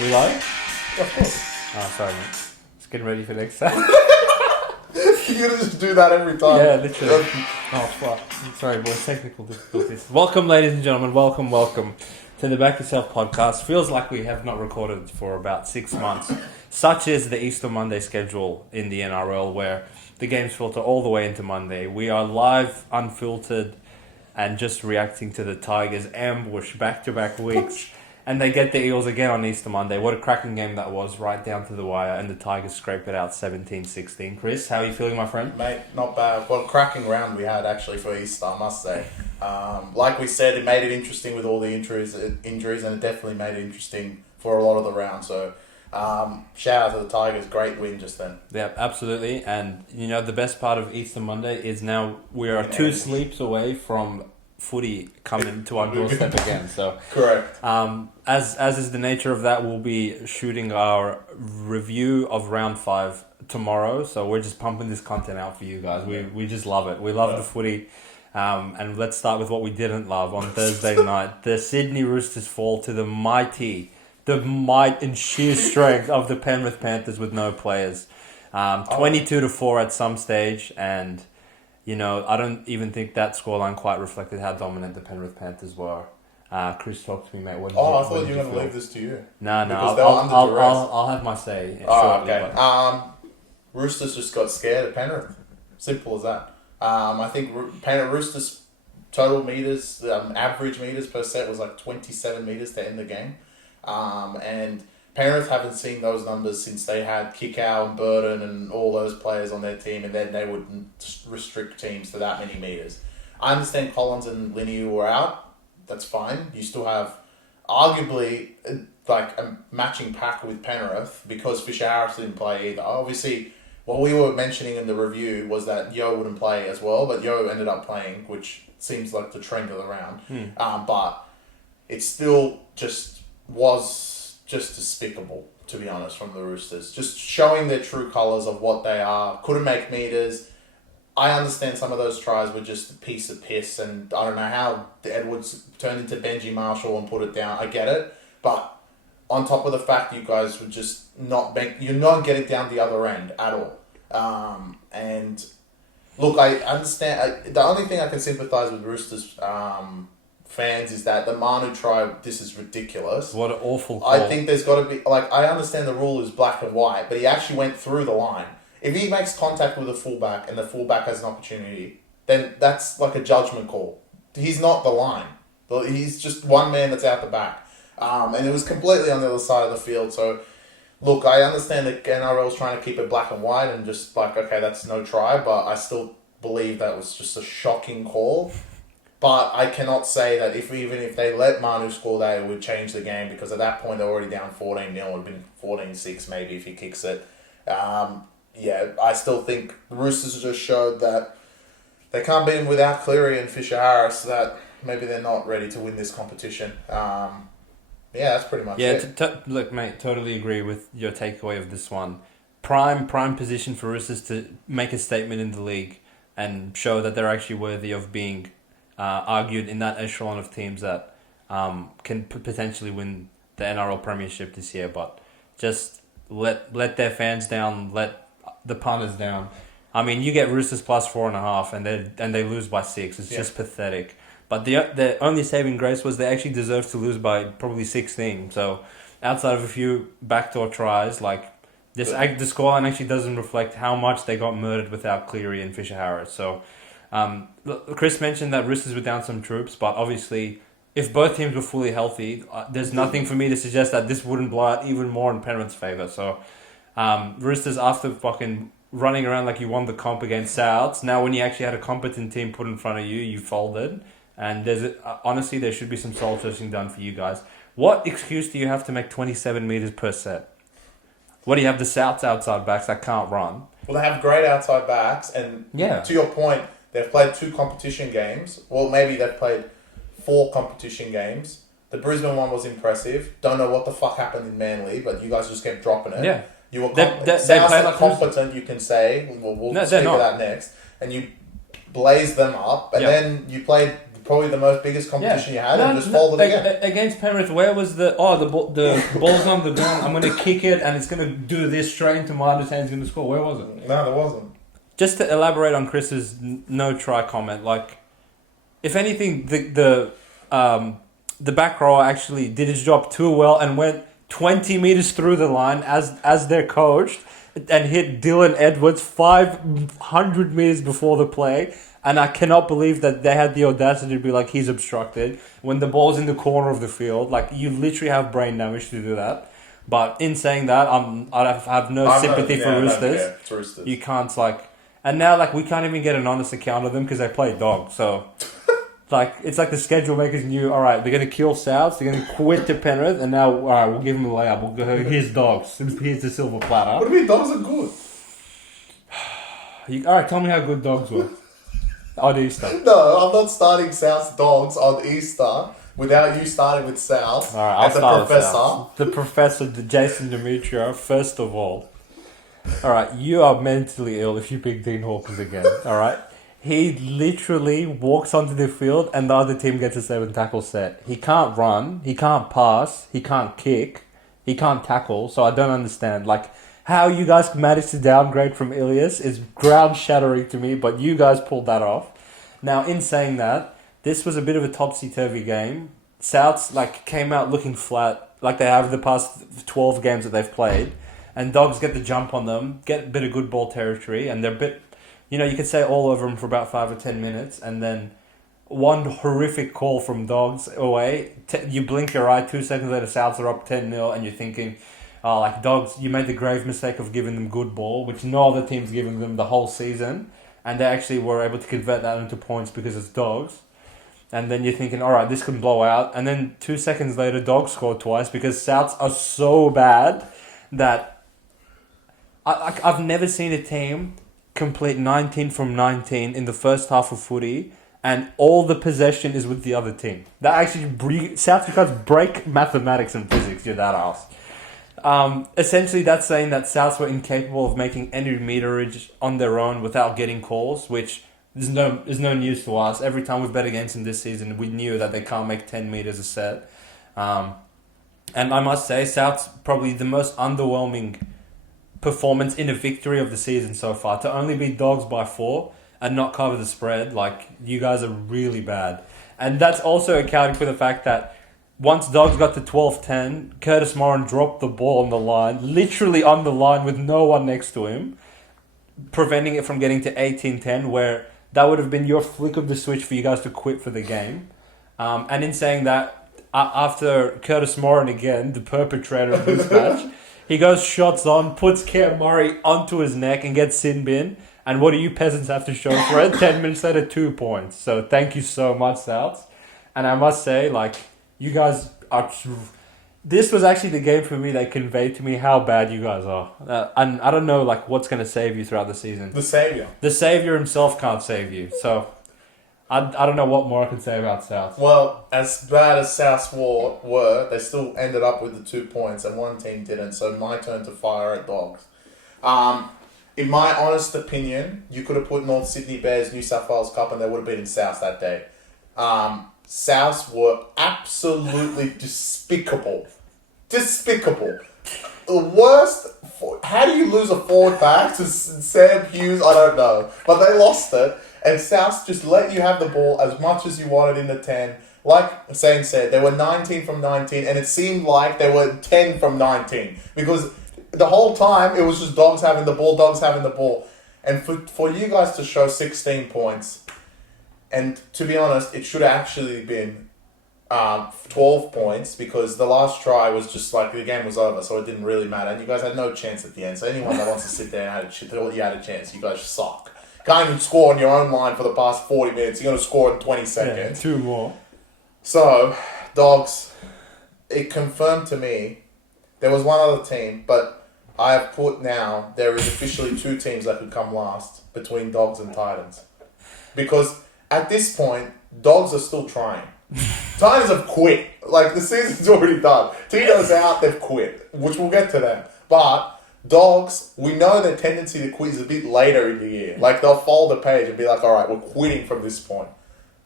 We live? Of course. Oh, sorry, mate. Just getting ready for next time. You're gonna just do that every time. Yeah, literally. Oh, fuck. Sorry, boys. Technical difficulties. Welcome, ladies and gentlemen. Welcome to the Back Yourself podcast. Feels like we have not recorded for about 6 months. Such is the Easter Monday schedule in the NRL, where the games filter all the way into Monday. We are live, unfiltered, and just reacting to the Tigers' ambush back-to-back weeks. And they get the Eels again on Easter Monday. What a cracking game that was, right down to the wire. And the Tigers scrape it out 17-16. Chris, how are you feeling, my friend? Mate, not bad. What a cracking round we had actually for Easter, I must say. Like we said, it made it interesting with all the injuries, and it definitely made it interesting for a lot of the round. So, shout out to the Tigers. Great win just then. Yeah, absolutely. And, you know, the best part of Easter Monday is now we are 2 sleeps away from footy coming to our doorstep again. So correct. As is the nature of that, we'll be shooting our review of round 5 tomorrow. So we're just pumping this content out for you guys. We just love it. We love the footy. And let's start with what we didn't love on Thursday night. The Sydney Roosters fall to the might and sheer strength of the Penrith Panthers with no players. 22-4 at some stage, and you know, I don't even think that scoreline quite reflected how dominant the Penrith Panthers were. Chris, talk to me, mate. I thought you were going to leave this to you. No, because they were under duress. I'll have my say shortly. Okay. Roosters just got scared of Penrith. Simple as that. I think Roosters total meters, average meters per set was like 27 meters to end the game. And Penrith haven't seen those numbers since they had Kickow and Burton and all those players on their team, and then they wouldn't restrict teams to that many meters. I understand Collins and Linney were out. That's fine. You still have arguably like a matching pack with Penrith because Fisher-Harris didn't play either. Obviously, what we were mentioning in the review was that Yo wouldn't play as well, but Yo ended up playing, which seems like the trend of the round. But it still was despicable, to be honest, from the Roosters. Just showing their true colours of what they are. Couldn't make meters. I understand some of those tries were just a piece of piss, and I don't know how the Edwards turned into Benji Marshall and put it down. I get it. But on top of the fact you guys would just you're not getting down the other end at all. And look, I understand. The only thing I can sympathise with Roosters fans is that the Manu try, this is ridiculous. What an awful call. I think there's got to be, I understand the rule is black and white, but he actually went through the line. If he makes contact with a fullback and the fullback has an opportunity, then that's like a judgment call. He's not the line. He's just one man that's out the back. And it was completely on the other side of the field. So, look, I understand that NRL's trying to keep it black and white and just okay, that's no try, but I still believe that was just a shocking call. But I cannot say that even if they let Manu score that, it would change the game, because at that point they're already down 14-0. It would have been 14-6 maybe if he kicks it. I still think the Roosters just showed that they can't beat him without Cleary and Fisher-Harris, that maybe they're not ready to win this competition. That's pretty much it. Look, mate, totally agree with your takeaway of this one. Prime position for Roosters to make a statement in the league and show that they're actually worthy of being argued in that echelon of teams that can potentially win the NRL Premiership this year, but just let their fans down, let the punters down. I mean, you get Roosters plus 4.5, and they lose by 6. It's just pathetic. But the only saving grace was they actually deserved to lose by probably 16. So outside of a few backdoor tries, the scoreline actually doesn't reflect how much they got murdered without Cleary and Fisher-Harris. So. Chris mentioned that Roosters were down some troops, but obviously, if both teams were fully healthy, there's nothing for me to suggest that this wouldn't blow out even more in Penrith's favour. So, Roosters, after fucking running around like you won the comp against Souths, now when you actually had a competent team put in front of you, you folded. And honestly, there should be some soul searching done for you guys. What excuse do you have to make 27 metres per set? What do you have, the Souths outside backs that can't run? Well, they have great outside backs, and to your point, they've played 2 competition games. Well, maybe they've played 4 competition games. The Brisbane one was impressive. Don't know what the fuck happened in Manly, but you guys just kept dropping it. Yeah. You were like competent, you can say. We'll speak of that next. And you blazed them up, and then you played probably the most biggest competition you had and just folded again. Against Penrith, where was the ball's on the ground, I'm going to kick it and it's going to do this straight into Marta's hands, going to score. Where was it? No, there wasn't. Just to elaborate on Chris's no try comment, like, if anything, the back row actually did his job too well and went 20 meters through the line as their coach and hit Dylan Edwards 500 meters before the play. And I cannot believe that they had the audacity to be like, he's obstructed when the ball's in the corner of the field. Like, you literally have brain damage to do that. But in saying that, I have no sympathy for Roosters. It's Roosters. You can't, like... And now, like, we can't even get an honest account of them because they play dog. So, like, it's like the schedule makers knew, all right, they're going to kill Souths, they're going to quit to Penrith, and now, all right, we'll give them a layup. We'll go, here's dogs. Here's the silver platter. What do you mean dogs are good? All right, tell me how good dogs were. On Easter. No, I'm not starting South's dogs on Easter without you starting with South. All right, I'll start the professor. The professor, the Jason Demetrio, first of all. All right, you are mentally ill if you pick Dean Hawkins again. All right? He literally walks onto the field and the other team gets a 7-tackle set. He can't run, he can't pass, he can't kick, he can't tackle, so I don't understand. Like, how you guys managed to downgrade from Ilias is ground-shattering to me, but you guys pulled that off. Now, in saying that, this was a bit of a topsy-turvy game. Souths, like, came out looking flat, like they have the past 12 games that they've played, and Dogs get the jump on them, get a bit of good ball territory, and they're a bit, you know, you could say all over them for about 5 or 10 minutes, and then one horrific call from Dogs away, you blink your eye, 2 seconds later, Souths are up 10-0, and you're thinking... Oh, like Dogs, you made the grave mistake of giving them good ball, which no other team's giving them the whole season, and they actually were able to convert that into points because it's Dogs. And then you're thinking, all right, this can blow out. And then 2 seconds later, Dogs scored twice because Souths are so bad that I've never seen a team complete 19 from 19 in the first half of footy, and all the possession is with the other team. That actually South Africans break mathematics and physics. You're that ass. Essentially, that's saying that Souths were incapable of making any meterage on their own without getting calls, which is no news to us. Every time we've bet against them this season, we knew that they can't make 10 meters a set. And I must say, Souths probably the most underwhelming performance in a victory of the season so far. To only beat Dogs by 4 and not cover the spread, like, you guys are really bad. And that's also accounting for the fact that once Dogs got to 12-10, Curtis Moran dropped the ball on the line, literally on the line with no one next to him, preventing it from getting to 18-10, where that would have been your flick of the switch for you guys to quit for the game. And in saying that, after Curtis Moran again, the perpetrator of this match, he goes shots on, puts Cam Murray onto his neck and gets sin bin. And what do you peasants have to show for it? 10 minutes later, 2 points. So thank you so much, Souths. And I must say, like, you guys are... This was actually the game for me that conveyed to me how bad you guys are. And I don't know, like, what's going to save you throughout the season. The saviour. The saviour himself can't save you. So, I don't know what more I can say about South. Well, as bad as Souths were, they still ended up with the 2 points, and one team didn't. So, my turn to fire at Dogs. In my honest opinion, you could have put North Sydney Bears, New South Wales Cup, and they would have beaten Souths that day. Souths were absolutely despicable. Despicable. The worst... How do you lose a forward back to Sam Hughes? I don't know. But they lost it. And Souths just let you have the ball as much as you wanted in the 10. Like Zane said, they were 19 from 19. And it seemed like they were 10 from 19. Because the whole time, it was just Dogs having the ball. And for you guys to show 16 points... And to be honest, it should have actually been 12 points because the last try was just like the game was over, so it didn't really matter. And you guys had no chance at the end. So anyone that wants to sit there and thought you had a chance, you guys suck. Can't even score on your own line for the past 40 minutes. You're going to score in 20 seconds. Yeah, 2 more. So, Dogs, it confirmed to me there was one other team, but I have put now there is officially 2 teams that could come last between Dogs and Titans. Because... at this point, Dogs are still trying. Titans have quit. Like, the season's already done. Tito's out, they've quit, which we'll get to them. But Dogs, we know their tendency to quit is a bit later in the year. Like, they'll fold a page and be like, all right, we're quitting from this point.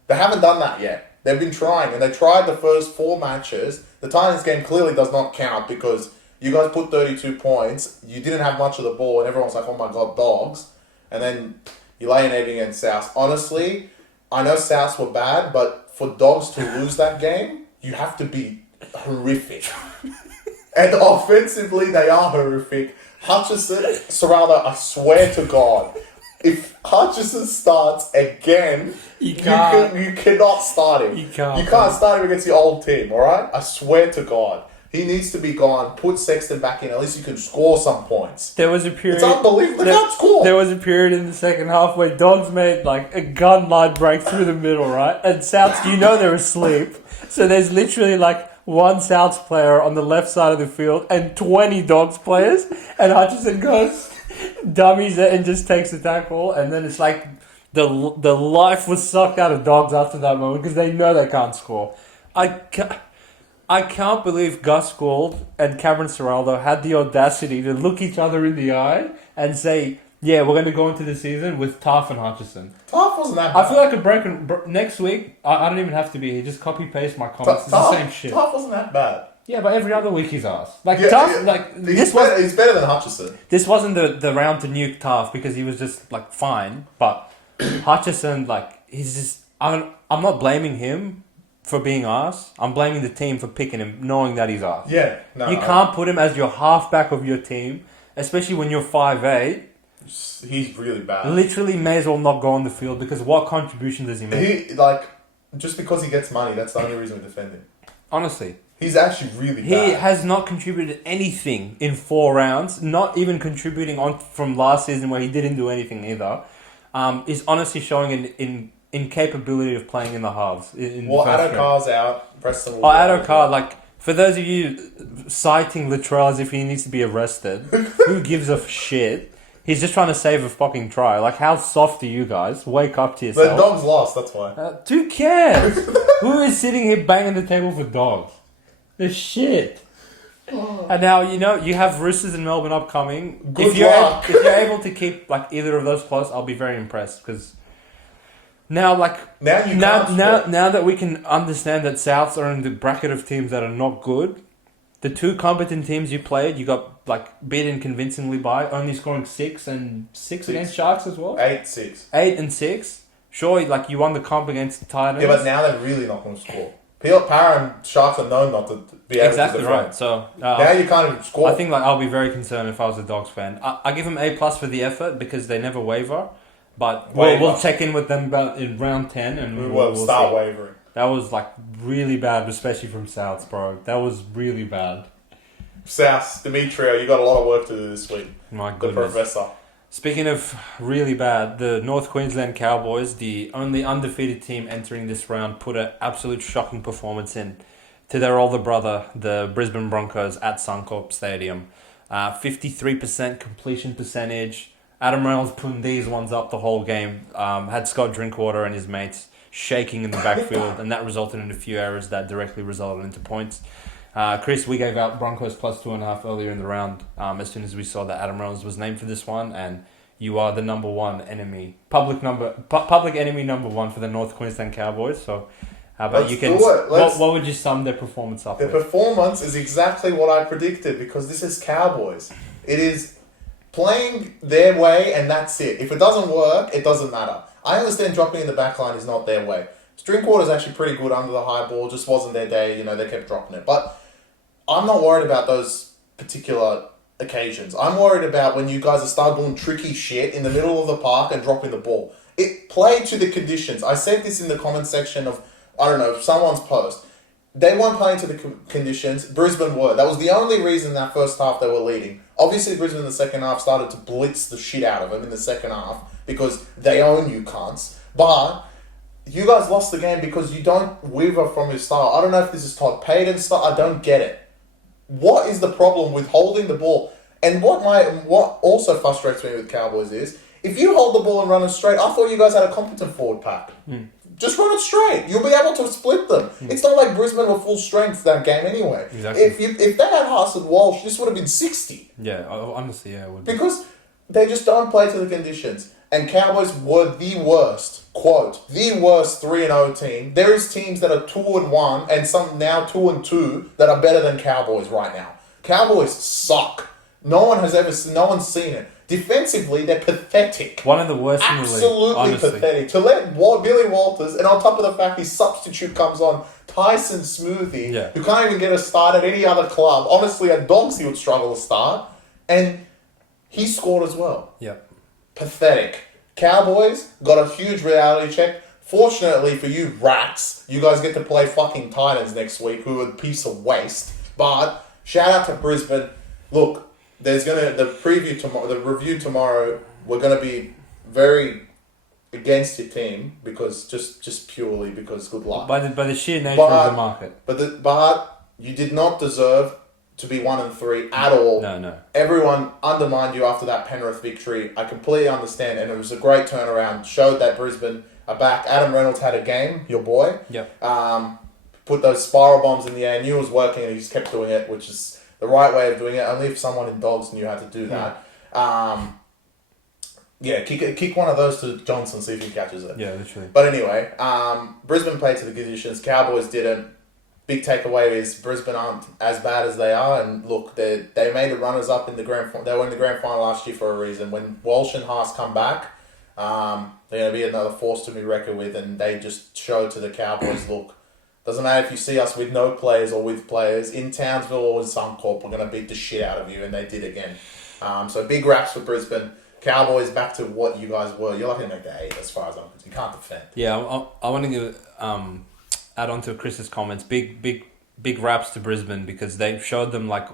They haven't done that yet. They've been trying, and they tried the first 4 matches. The Titans game clearly does not count because you guys put 32 points. You didn't have much of the ball, and everyone's like, "Oh my god, Dogs!" And then you lay an egg against South. Honestly, I know Souths were bad, but for Dogs to lose that game, you have to be horrific. And offensively, they are horrific. Hutchison, Serrano, I swear to God, if Hutchison starts again, you cannot start him. You can't start him against the old team, alright? I swear to God. He needs to be gone. Put Sexton back in. At least you can score some points. There was a period... It's unbelievable. They can't score. There was a period in the second half where Dogs made like a gun line break through the middle, right? And Souths, they're asleep. So there's literally like one Souths player on the left side of the field and 20 Dogs players. And Hutchison goes, dummies it and just takes the tackle. And then it's like the life was sucked out of Dogs after that moment because they know they can't score. I can't believe Gus Gould and Cameron Ciraldo had the audacity to look each other in the eye and say, yeah, we're going to go into the season with Taff and Hutchison. Taff wasn't that bad. I feel like a break next week, I don't even have to be here. Just copy-paste my comments. It's the same shit. Taff wasn't that bad. Yeah, but every other week he's ass. Like, Yeah, Taff, yeah. like... He's better than Hutchison. This wasn't the round to nuke Taff because he was just, like, fine. But Hutchison, like, he's just... I'm not blaming him for being arse. I'm blaming the team for picking him, knowing that he's arse. Yeah. No, you can't put him as your halfback of your team, especially when you're 5'8". He's really bad. Literally may as well not go on the field because what contribution does he make? Just because he gets money, that's the only reason we defend him. Honestly. He's actually really bad. He has not contributed anything in 4 rounds, not even contributing on from last season where he didn't do anything either. Is honestly showing an incapability of playing in the halves. Addo-Carr's out. Preston will Addo-Carr, like, for those of you citing Latrell as if he needs to be arrested, who gives a shit? He's just trying to save a fucking try. Like, how soft are you guys? Wake up to yourself. The Dogs lost, that's why. Who cares? Who is sitting here banging the table for Dogs? The shit. And now, you have Roosters and Melbourne upcoming. Good luck. If you're able to keep, like, either of those close, I'll be very impressed. Because now that we can understand that Souths are in the bracket of teams that are not good, the 2 competent teams you played, you got, like, beaten convincingly by, only scoring 6 against Sharks as well? 8-6. 8 and 6. Sure, like, you won the comp against the Titans. Yeah, but now they're really not going to score. Para and Sharks are known not to be able exactly to defend. right. So now you can't even score. I think I'll be very concerned if I was a Dogs fan. I give them A+ for the effort because they never waver. But we'll check in with them about in round 10 and we'll start see. wavering. That was like really bad, especially from Souths, bro. That was really bad. Souths, Demetrio, you got a lot of work to do this week. My goodness. The professor. Speaking of really bad, the North Queensland Cowboys, the only undefeated team entering this round, put an absolute shocking performance in to their older brother, the Brisbane Broncos, at Suncorp Stadium. 53% completion percentage. Adam Reynolds putting these ones up the whole game. Had Scott Drinkwater and his mates shaking in the backfield, and that resulted in a few errors that directly resulted into points. Chris, we gave out Broncos plus 2.5 earlier in the round as soon as we saw that Adam Reynolds was named for this one, and you are the number one enemy, public enemy number one for the North Queensland Cowboys. So, how about what would you sum their performance up with? Their performance is exactly what I predicted because this is Cowboys. It is playing their way and that's it. If it doesn't work, it doesn't matter. I understand dropping in the back line is not their way. Drinkwater is actually pretty good under the high ball, just wasn't their day, they kept dropping it. But I'm not worried about those particular occasions. I'm worried about when you guys start doing tricky shit in the middle of the park and dropping the ball. It played to the conditions. I said this in the comment section of, someone's post. They weren't playing to the conditions. Brisbane were. That was the only reason that first half they were leading. Obviously, Brisbane in the second half started to blitz the shit out of them in the second half because they own you cunts. But you guys lost the game because you don't waver from your style. I don't know if this is Todd Payton's style. I don't get it. What is the problem with holding the ball? And what also frustrates me with Cowboys is, if you hold the ball and run it straight, I thought you guys had a competent forward pack. Just run it straight. You'll be able to split them. It's not like Brisbane were full strength that game anyway. Exactly. If they had Haas and Walsh, this would have been 60. Yeah, honestly, yeah, it would be. Because they just don't play to the conditions. And Cowboys were the worst, quote, the worst 3-0 team. There is teams that are 2-1 and some now 2-2 that are better than Cowboys right now. Cowboys suck. No one's seen it. Defensively, they're pathetic. One of the worst in the league. Absolutely pathetic. To let Billy Walters, and on top of the fact his substitute comes on, Tyson Smoothie, who can't even get a start at any other club. Honestly, at Dogs he would struggle to start. And he scored as well. Yep. Pathetic. Cowboys got a huge reality check. Fortunately for you rats, you guys get to play fucking Titans next week, who are a piece of waste. But shout out to Brisbane. Look, there's the review tomorrow. We're gonna be very against your team because just purely because good luck. By the sheer nature of the market. But you did not deserve to be 1-3 at all. No. Everyone undermined you after that Penrith victory. I completely understand, and it was a great turnaround. Showed that Brisbane are back. Adam Reynolds had a game, your boy. Yep. Put those spiral bombs in the air. Knew it was working, and he just kept doing it, which is the right way of doing it. Only if someone in Dogs knew how to do that. Kick one of those to Johnson, see if he catches it. Yeah, literally. But anyway, Brisbane played to the conditions. Cowboys didn't. Big takeaway is Brisbane aren't as bad as they are, and look, they made the runners up in the grand final. They were in the grand final last year for a reason. When Walsh and Haas come back, they're going to be another force to be reckoned with, and they just showed to the Cowboys, look, doesn't matter if you see us with no players or with players, in Townsville or in Suncorp, we're going to beat the shit out of you, and they did again. So big raps for Brisbane. Cowboys back to what you guys were. You're lucky to make the 8 as far as I'm concerned. You can't defend. Yeah, I want to give... add on to Chris's comments, big raps to Brisbane because they showed them like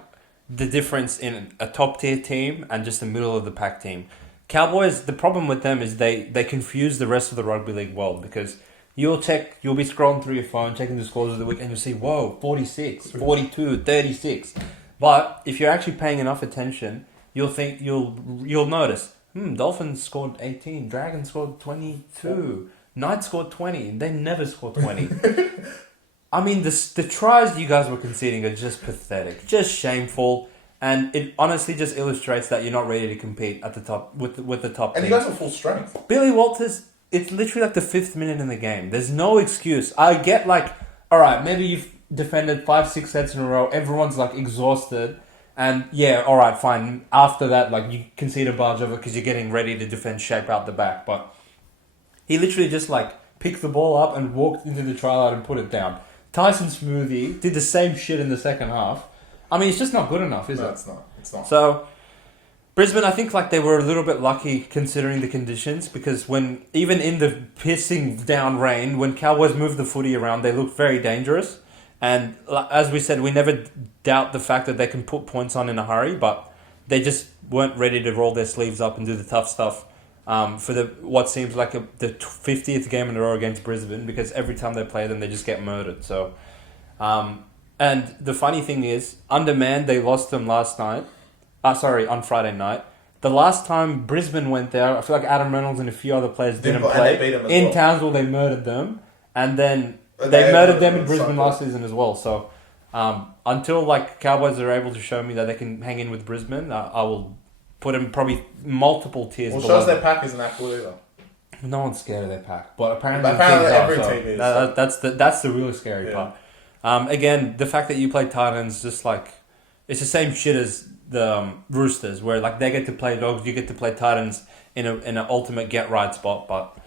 the difference in a top tier team and just a middle of the pack team. Cowboys, the problem with them is they confuse the rest of the rugby league world because you'll be scrolling through your phone, checking the scores of the week, and you'll see, whoa, 46, 42, 36. But if you're actually paying enough attention, you'll notice, Dolphins scored 18, Dragons scored 22. Knights scored 20. They never scored 20. I mean, the tries you guys were conceding are just pathetic. Just shameful. And it honestly just illustrates that you're not ready to compete at the top with the top team. And you guys are full strength. Billy Walters, it's literally like the 5th minute in the game. There's no excuse. I get like, all right, maybe you've defended 5-6 sets in a row. Everyone's like exhausted. And yeah, all right, fine. After that, like you concede a barge over because you're getting ready to defend shape out the back. But he literally just like picked the ball up and walked into the try line and put it down. Tyson Smoothie did the same shit in the second half. I mean, it's just not good enough, is it? No, it's not. It's not. So, Brisbane, I think like they were a little bit lucky considering the conditions because when, even in the pissing down rain, when Cowboys moved the footy around, they looked very dangerous. And as we said, we never doubt the fact that they can put points on in a hurry, but they just weren't ready to roll their sleeves up and do the tough stuff. For what seems like the 50th game in a row against Brisbane because every time they play them, they just get murdered. So, and the funny thing is, undermanned, they lost them on Friday night. The last time Brisbane went there, I feel like Adam Reynolds and a few other players didn't play. In Townsville, they murdered them. And then they murdered them in Brisbane last season as well. So, until like Cowboys are able to show me that they can hang in with Brisbane, I will put them probably multiple tiers below. Well, shows their pack isn't that good either. No one's scared of their pack, but apparently every team is. That's the really scary part. Again, the fact that you play Titans, just like it's the same shit as the Roosters, where like they get to play Dogs, you get to play Titans in an ultimate get right spot. But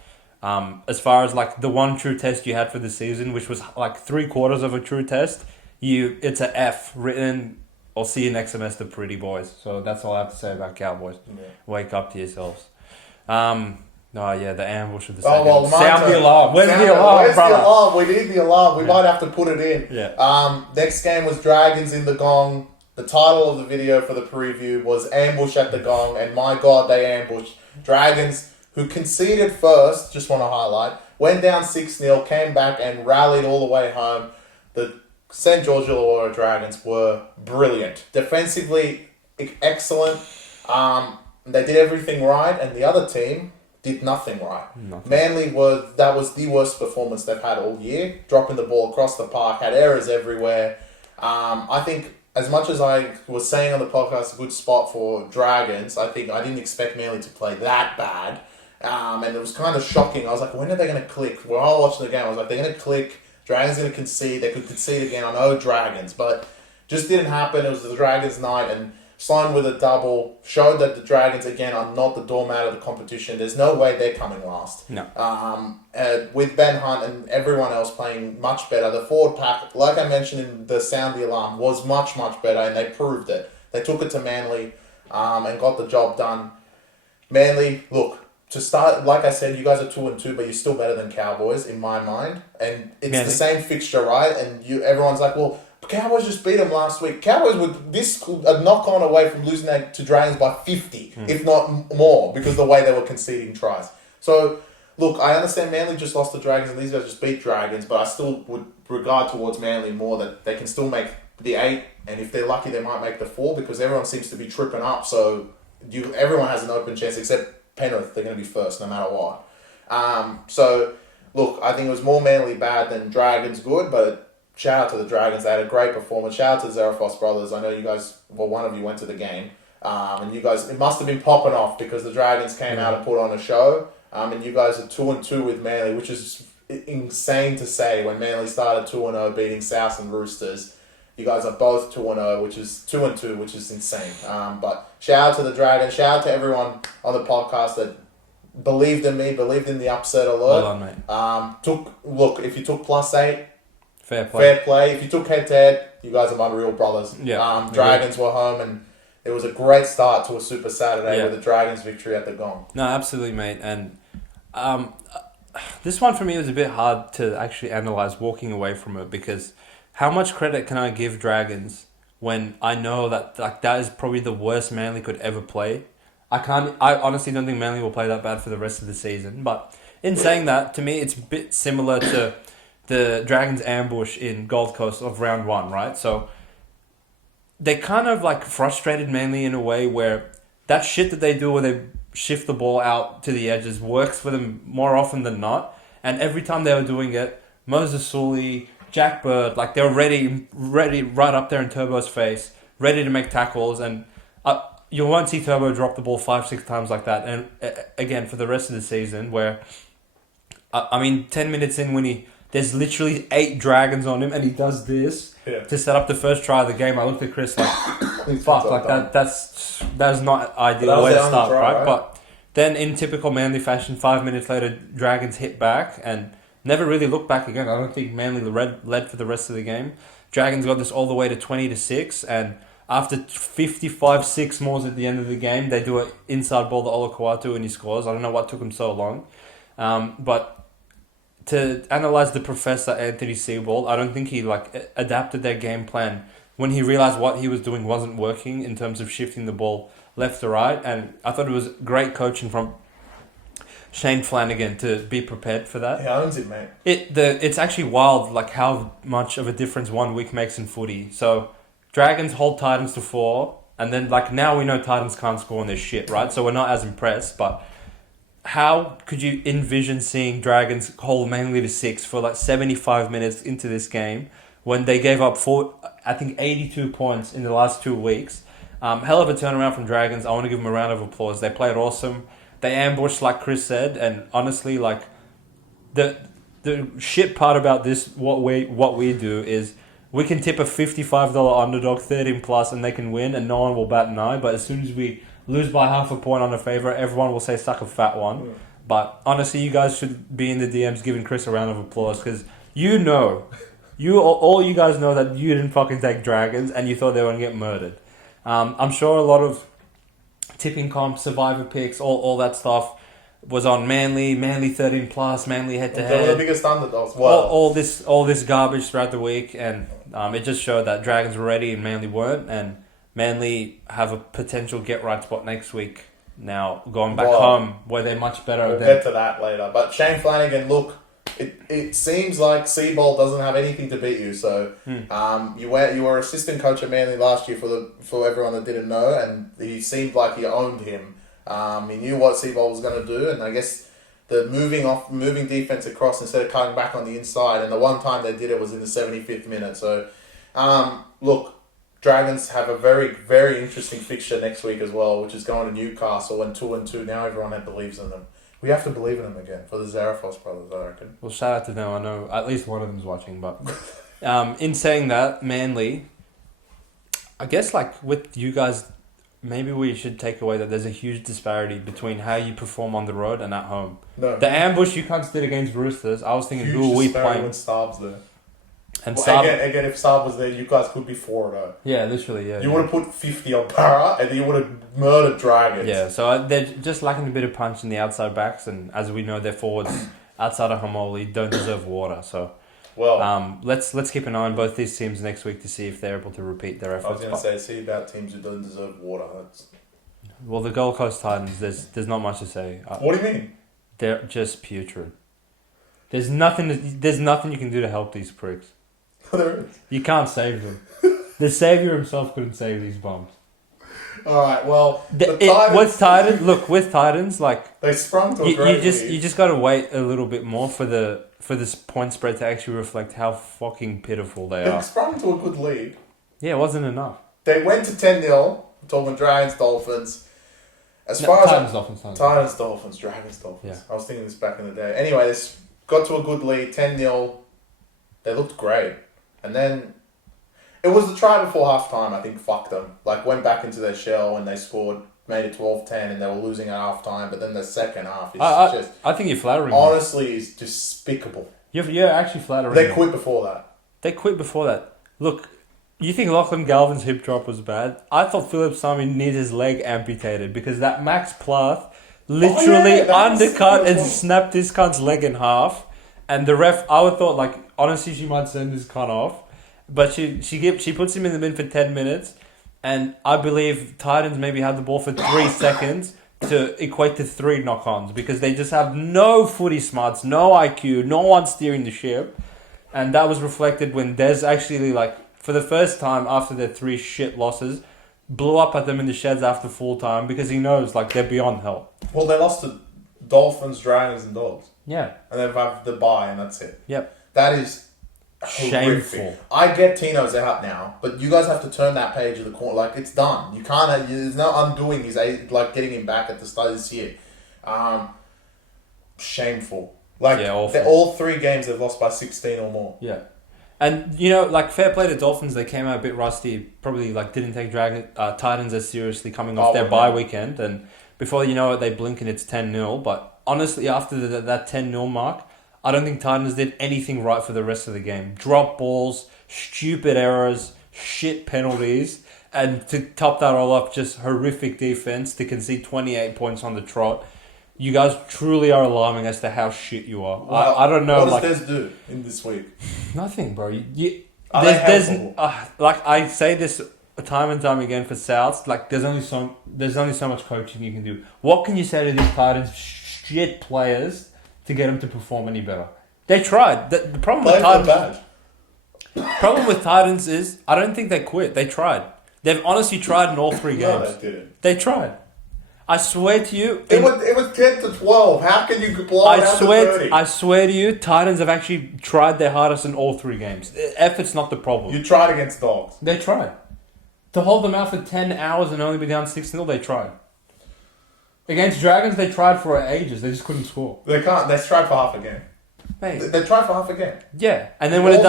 as far as like the one true test you had for the season, which was like 3/4 of a true test, it's a F written. I'll see you next semester, pretty boys. So that's all I have to say about Cowboys. Yeah. Wake up to yourselves. The ambush of the second. Sound the alarm. Where's the alarm, brother? The alarm? We need the alarm. We might have to put it in. Yeah. Next game was Dragons in the Gong. The title of the video for the preview was Ambush at the Gong, and my God, they ambushed. Dragons, who conceded first, just want to highlight, went down 6-0, came back and rallied all the way home. The St. George Illawarra Dragons were brilliant. Defensively, excellent. They did everything right, and the other team did nothing right. Manly that was the worst performance they've had all year. Dropping the ball across the park, had errors everywhere. I think, as much as I was saying on the podcast, a good spot for Dragons, I think I didn't expect Manly to play that bad. And it was kind of shocking. I was like, when are they going to click? We're all watching the game. I was like, they're going to click. Dragons going to concede. They could concede again. I know Dragons, but just didn't happen. It was the Dragons' night, and Sloan with a double showed that the Dragons, again, are not the doormat of the competition. There's no way they're coming last. No. With Ben Hunt and everyone else playing much better, the forward pack, like I mentioned in the sound the alarm, was much, much better, and they proved it. They took it to Manly and got the job done. Manly, look, to start, like I said, you guys are 2-2, but you're still better than Cowboys in my mind. And it's Manly. the same fixture, right? And everyone's like, well, Cowboys just beat them last week. Cowboys were a knock-on away from losing to Dragons by 50, if not more, because the way they were conceding tries. So, look, I understand Manly just lost to Dragons and these guys just beat Dragons, but I still would regard towards Manly more that they can still make the 8, and if they're lucky, they might make the 4, because everyone seems to be tripping up. So everyone has an open chance, except Penrith. They're going to be first no matter what. So, look, I think it was more Manly bad than Dragons good, but shout out to the Dragons. They had a great performance. Shout out to the Zarafos brothers. I know you guys, well, one of you went to the game. And you guys, it must have been popping off because the Dragons came out and put on a show. And you guys are 2-2 with Manly, which is insane to say when Manly started 2-0 beating South and Roosters. You guys are both 2-0, which is 2-2, which is insane. But shout out to the Dragons. Shout out to everyone on the podcast that believed in me, believed in the upset alert. Well done, mate. If you took +8, fair play. If you took head-to-head, you guys are my real brothers. Yeah. Dragons were home, and it was a great start to a Super Saturday with the Dragons' victory at the Gong. No, absolutely, mate. And this one for me was a bit hard to actually analyse walking away from it, because how much credit can I give Dragons when I know that that is probably the worst Manly could ever play? I honestly don't think Manly will play that bad for the rest of the season. But in saying that, to me, it's a bit similar to the Dragons' ambush in Gold Coast of round 1, right? So they kind of frustrated Manly in a way where that shit that they do where they shift the ball out to the edges works for them more often than not. And every time they were doing it, Moses Sully, Jack Bird, they were ready right up there in Turbo's face, ready to make tackles. And you won't see Turbo drop the ball 5-6 times like that. And again, for the rest of the season, where 10 minutes in when there's literally 8 Dragons on him and he does this to set up the first try of the game. I looked at Chris fuck, that's not ideal way to start, right? But then in typical Manly fashion, 5 minutes later, Dragons hit back and never really looked back again. I don't think Manly led for the rest of the game. Dragons got this all the way to 20-6, and after 55-6 more at the end of the game, they do an inside ball to Olakau'atu and he scores. I don't know what took him so long. But to analyse the Professor Anthony Seibold, I don't think he adapted their game plan when he realised what he was doing wasn't working in terms of shifting the ball left to right. And I thought it was great coaching from Shane Flanagan to be prepared for that. He owns it, mate. It's actually wild how much of a difference 1 week makes in footy. So Dragons hold Titans to 4, and then now we know Titans can't score on this shit, right? So we're not as impressed, but how could you envision seeing Dragons hold Manly to 6 for 75 minutes into this game when they gave up 82 points in the last 2 weeks? Hell of a turnaround from Dragons. I want to give them a round of applause. They played awesome. They ambushed, like Chris said, and honestly, the shit part about this, what we do is we can tip a $55 underdog 13+, and they can win, and no one will bat an eye. But as soon as we lose by half a point on a favourite, everyone will say suck a fat one. Yeah. But honestly, you guys should be in the DMs giving Chris a round of applause, because all you guys know that you didn't fucking take Dragons and you thought they were going to get murdered. I'm sure a lot of tipping comp, survivor picks, all that stuff was on Manly 13+, Manly head-to-head. They were the biggest underdogs. All this garbage throughout the week, and it just showed that Dragons were ready and Manly weren't, and Manly have a potential get-right spot next week. Now, going back home, where they're much better. We'll get to that later. But Shane Flanagan, look, it seems like Seibold doesn't have anything to beat you. So you were assistant coach at Manly last year for everyone that didn't know, and he seemed like he owned him. He knew what Seibold was going to do, and I guess the moving defense across instead of cutting back on the inside, and the one time they did it was in the 75th minute. So, look, Dragons have a very, very interesting fixture next week as well, which is going to Newcastle and 2-2. Now everyone believes in them. We have to believe in them again for the Zarafos brothers, I reckon. Well, shout out to them. I know at least one of them's watching. But in saying that, Manly, I guess like with you guys, maybe we should take away that there's a huge disparity between how you perform on the road and at home. No. The ambush you cunts did against Roosters, I was thinking, Huge who are we disparity playing? when Saab's there. And Well, Saab, again, if Saab was there, you guys could be 4-0. yeah, literally, yeah. You would have put 50 on Para, and then you would have murdered Dragons. Yeah, so they're just lacking a bit of punch in the outside backs, and as we know, their forwards outside of Hamoli don't deserve water. So, Well, let's keep an eye on both these teams next week to see if they're able to repeat their I was efforts. going to say, see about teams who don't deserve water. Well, the Gold Coast Titans, there's not much to say. What do you mean? They're just putrid. There's nothing you can do to help these pricks. There is. You can't save them. The savior himself couldn't save these bums. Alright, well, With Titans, like they sprung to a great lead. you just got to wait a little bit more for this point spread to actually reflect how fucking pitiful they They are. sprung to a good lead. Yeah, it wasn't enough. They went to 10-0. I'm talking Dragons, Dolphins. As No, far as Titans, Dolphins. Titans, Dolphins, Dragons, Dolphins. Yeah. I was thinking this back in the day. Anyway, they got to a good lead, 10-0. They looked great. And then it was the try before halftime, I think, fucked them. Like, went back into their shell and they scored, made it 12-10, and they were losing at halftime. But then the second half is just... I think you're flattering me. Honestly, is despicable. You're actually flattering They me. quit before that. They quit before that. Look, you think Lachlan Galvin's hip drop was bad? I thought Philip Sami needed his leg amputated because that Max Plath literally undercut and snapped this cunt's leg in half. And the ref, I would thought, like, honestly, she might send this cunt off. But she puts him in the bin for 10 minutes. And I believe Titans maybe had the ball for 3 seconds to equate to 3 knock-ons. Because they just have no footy smarts, no IQ, no one steering the ship. And that was reflected when Des actually, like, for the first time after their 3 shit losses, blew up at them in the sheds after full time because he knows, like, they're beyond help. Well, they lost to Dolphins, Dragons, and Dogs. Yeah. And then have the bye, and that's it. Yep. That is Shameful. horrific. I get Tino's out now, but you guys have to turn that page of the corner. Like, it's done. You can't. There's no undoing his, like, getting him back at the start of this year. Shameful. Like, Yeah, awful. all 3 games they've lost by 16 or more. Yeah. And, you know, like, fair play to Dolphins. They came out a bit rusty. Probably, like, didn't take Titans as seriously coming off their bye weekend. And before you know it, they blink and it's 10-0. But honestly, after that 10-0 mark, I don't think Titans did anything right for the rest of the game. Drop balls, stupid errors, shit penalties. And to top that all up, just horrific defense to concede 28 points on the trot. You guys truly are alarming as to how shit you are. Well, I don't know. What does Des do in this week? Nothing, bro. Like I say this time and time again for Souths. Like, there's only so much coaching you can do. What can you say to these Titans shit players to get them to perform any better? They tried. The problem with Titans is I don't think they quit. They tried. They've honestly tried in all 3 games. No, they didn't. They tried. I swear to you... It was 10-12. How can you blow it out to 30? I swear to you, Titans have actually tried their hardest in all 3 games. Effort's not the problem. You tried against Dogs. They tried. To hold them out for 10 hours and only be down 6-0, they tried. Against Dragons, they tried for ages. They just couldn't score. They can't. They tried for half a game. Mate. They tried for half a game. Yeah, and then when it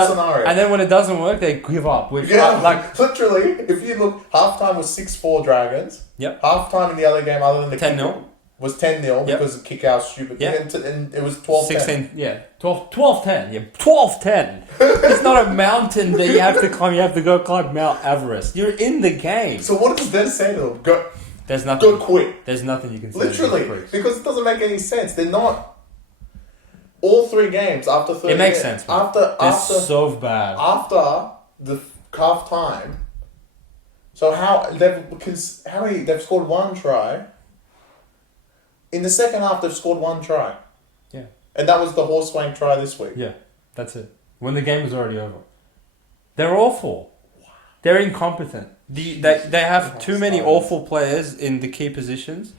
doesn't work, they give up. Which Literally, if you look, halftime was 6-4 Dragons. Yep. Halftime in the other game, other than the 10-0, was 10-0 because of kick out stupid. Yeah. And it was 12-10. 16. Yeah, 12-10. Yeah, 12-10. It's not a mountain that you have to climb. You have to go climb Mount Everest. You're in the game. So what does Dennis say to them? There's nothing. Go quit. There's nothing you can say. Literally, because it doesn't make any sense. They're not. All 3 games after 30 It makes sense. Man. They're so bad. After the half time. So they've scored 1 try. In the second half, they've scored 1 try. Yeah. And that was the horsewang try this week. Yeah, that's it. When the game was already over. They're awful. They're incompetent. They have too many awful players in the key positions.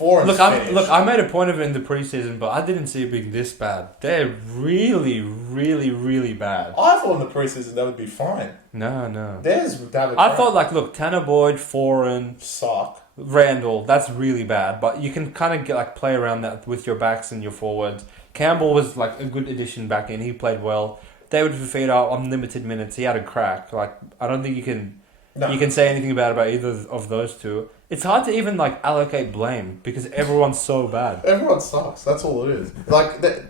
Look, I made a point of it in the preseason, but I didn't see it being this bad. They're really, really, really bad. I thought in the preseason they would be fine. No. There's David. I thought, Tanner Boyd, Foreign, suck. Randall, that's really bad. But you can kind of get play around that with your backs and your forwards. Campbell was like a good addition back in. He played well. David Fafita on limited minutes. He had a crack. I don't think you can say anything about either of those two. It's hard to even allocate blame because everyone's so bad. Everyone sucks. That's all it is.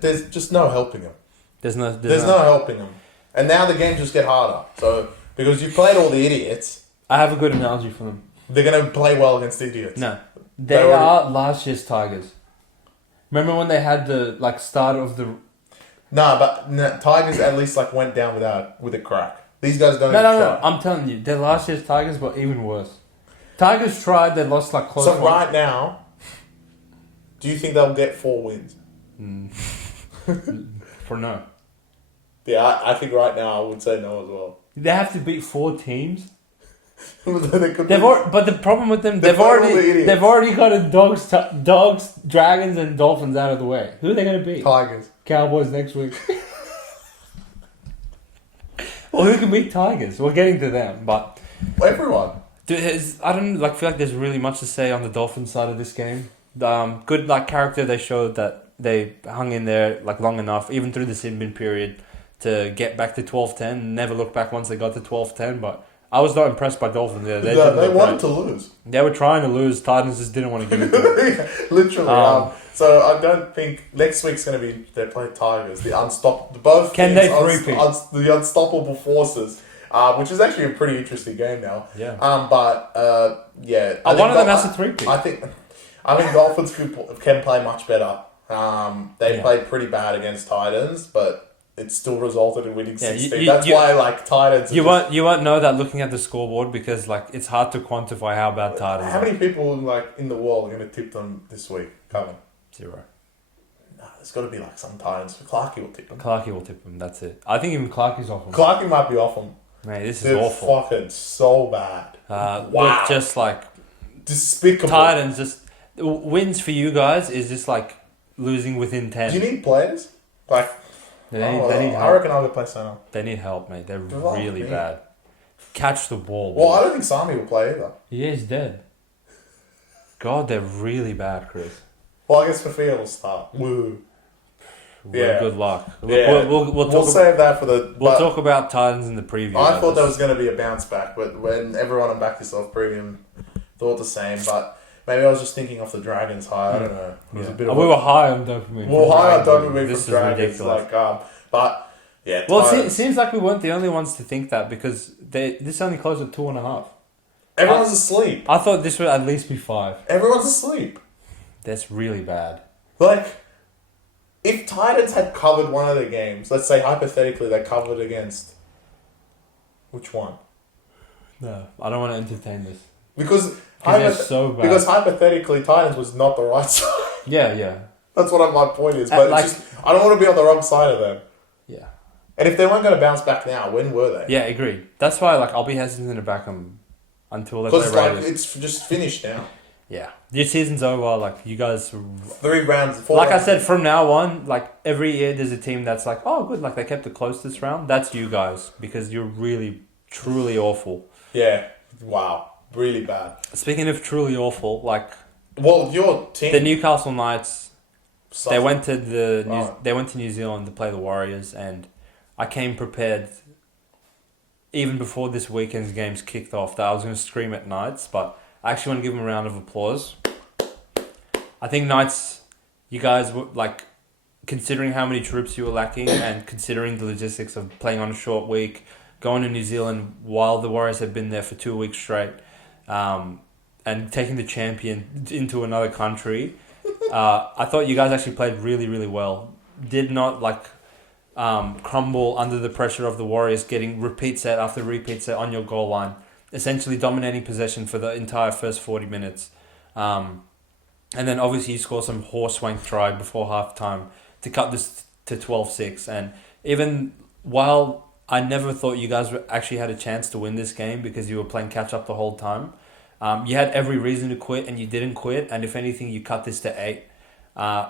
There's just no helping them. There's no helping them. And now the games just get harder. So because you played all the idiots, I have a good analogy for them. They're gonna play well against idiots. No, they are last year's Tigers. Remember when they had the start of the? Tigers at least went down with a crack. These guys don't. No. I'm telling you, they're last year's Tigers, but even worse. Tigers tried. They lost close. So right now, do you think they'll get 4 wins? For no. Yeah, I think right now I would say no as well. They have to beat 4 teams. But the problem with them, they've already got a dogs, dragons, and dolphins out of the way. Who are they going to beat? Tigers, Cowboys next week. Well, who can beat Tigers? We're getting to them, but everyone. I don't feel like there's really much to say on the Dolphins side of this game. Good character. They showed that they hung in there long enough, even through the sin bin period, to get back to 12-10. Never looked back once they got to 12-10, but. I was not impressed by Dolphins there. They wanted to lose. They were trying to lose. Titans just didn't want to give it to them. Literally. So I don't think next week's going to be they play Tigers. The unstoppable. Both can they three-peat? The unstoppable forces, which is actually a pretty interesting game now. Yeah. Yeah. One of them has a three-peat. I think Dolphins can play much better. They played pretty bad against Titans, but. It still resulted in winning 16. That's why Titans. You won't know that looking at the scoreboard because it's hard to quantify how bad Titans. How many people in the world are going to tip them this week? Coming 0. No, there's got to be some Titans. Clarkie will tip them. Clarkie will tip them. That's it. I think even Clarkie's off them. Clarkie might be off them. Mate, this is They're awful. Fucking so bad. Wow. Look, just despicable. Titans just wins for you guys is just losing within 10. Do you need players? They need help. I reckon I'll go play center. They need help, mate. They're really bad. Catch the ball. Well, I don't think Sami will play either. Yeah, he's dead. God, they're really bad, Chris. Well, I guess Fafita will start. Woo. Yeah. Good luck. Yeah. We'll save that for the... We'll talk about Titans in the preview. I thought there was going to be a bounce back, but when everyone on BackYourself Premium thought the same, but... Maybe I was just thinking off the Dragons high. I don't know. It was a bit of we were high on dopamine. Well, high on dopamine this from Dragons. But yeah. Well, it seems like we weren't the only ones to think that because this only closed at 2.5. Everyone's asleep. I thought this would at least be 5. Everyone's asleep. That's really bad. If Titans had covered one of their games, let's say hypothetically they covered against which one? No, I don't want to entertain this. Because so bad. Because hypothetically, Titans was not the right side. Yeah. That's what my point is. But I don't want to be on the wrong side of them. Yeah. And if they weren't going to bounce back now, when were they? Yeah, agreed. That's why I'll be hesitant to back them until they play Raiders. Because it's just finished now. Yeah. Your season's over. You guys... 3 rounds. 4 rounds. I said, from now on, every year there's a team that's oh, good, they kept it close this round. That's you guys. Because you're really, truly awful. Yeah. Wow. Really bad. Speaking of truly awful, well, your team, the Newcastle Knights, they went to New Zealand to play the Warriors, and I came prepared. Even before this weekend's games kicked off, that I was going to scream at Knights, but I actually want to give them a round of applause. I think Knights, you guys were considering how many troops you were lacking, and considering the logistics of playing on a short week, going to New Zealand while the Warriors have been there for 2 weeks straight. And taking the champion into another country, I thought you guys actually played really, really well. Did not crumble under the pressure of the Warriors, getting repeat set after repeat set on your goal line, essentially dominating possession for the entire first 40 minutes. And then obviously you score some horse-wank try before half-time to cut this to 12-6. And even while I never thought you guys actually had a chance to win this game because you were playing catch-up the whole time. You had every reason to quit and you didn't quit. And if anything, you cut this to 8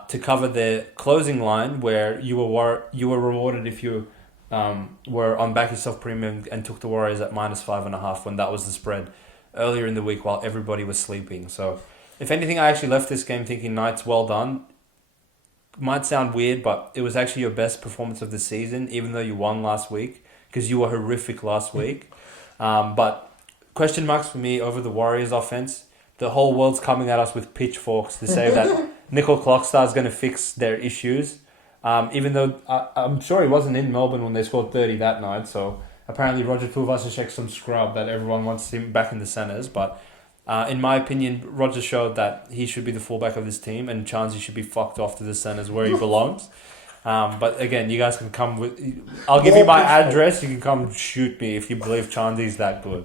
to cover the closing line where you were rewarded if you were on BackYourself Premium and took the Warriors at -5.5 when that was the spread. earlier in the week while everybody was sleeping. So, if anything, I actually left this game thinking Knights, well done. Might sound weird, but it was actually your best performance of the season, even though you won last week, because you were horrific last week. But question marks for me over the Warriors offense. The whole world's coming at us with pitchforks to say that Nickel Clockstar is going to fix their issues. Even though I'm sure he wasn't in Melbourne when they scored 30 that night, so apparently Roger Tuivasa-Sheck's some scrub that everyone wants him back in the centres, but in my opinion, Roger showed that he should be the fullback of this team and Chansey should be fucked off to the centres where he belongs. But again, you guys can come with... I'll give you my address. You can come shoot me if you believe Chansey's that good.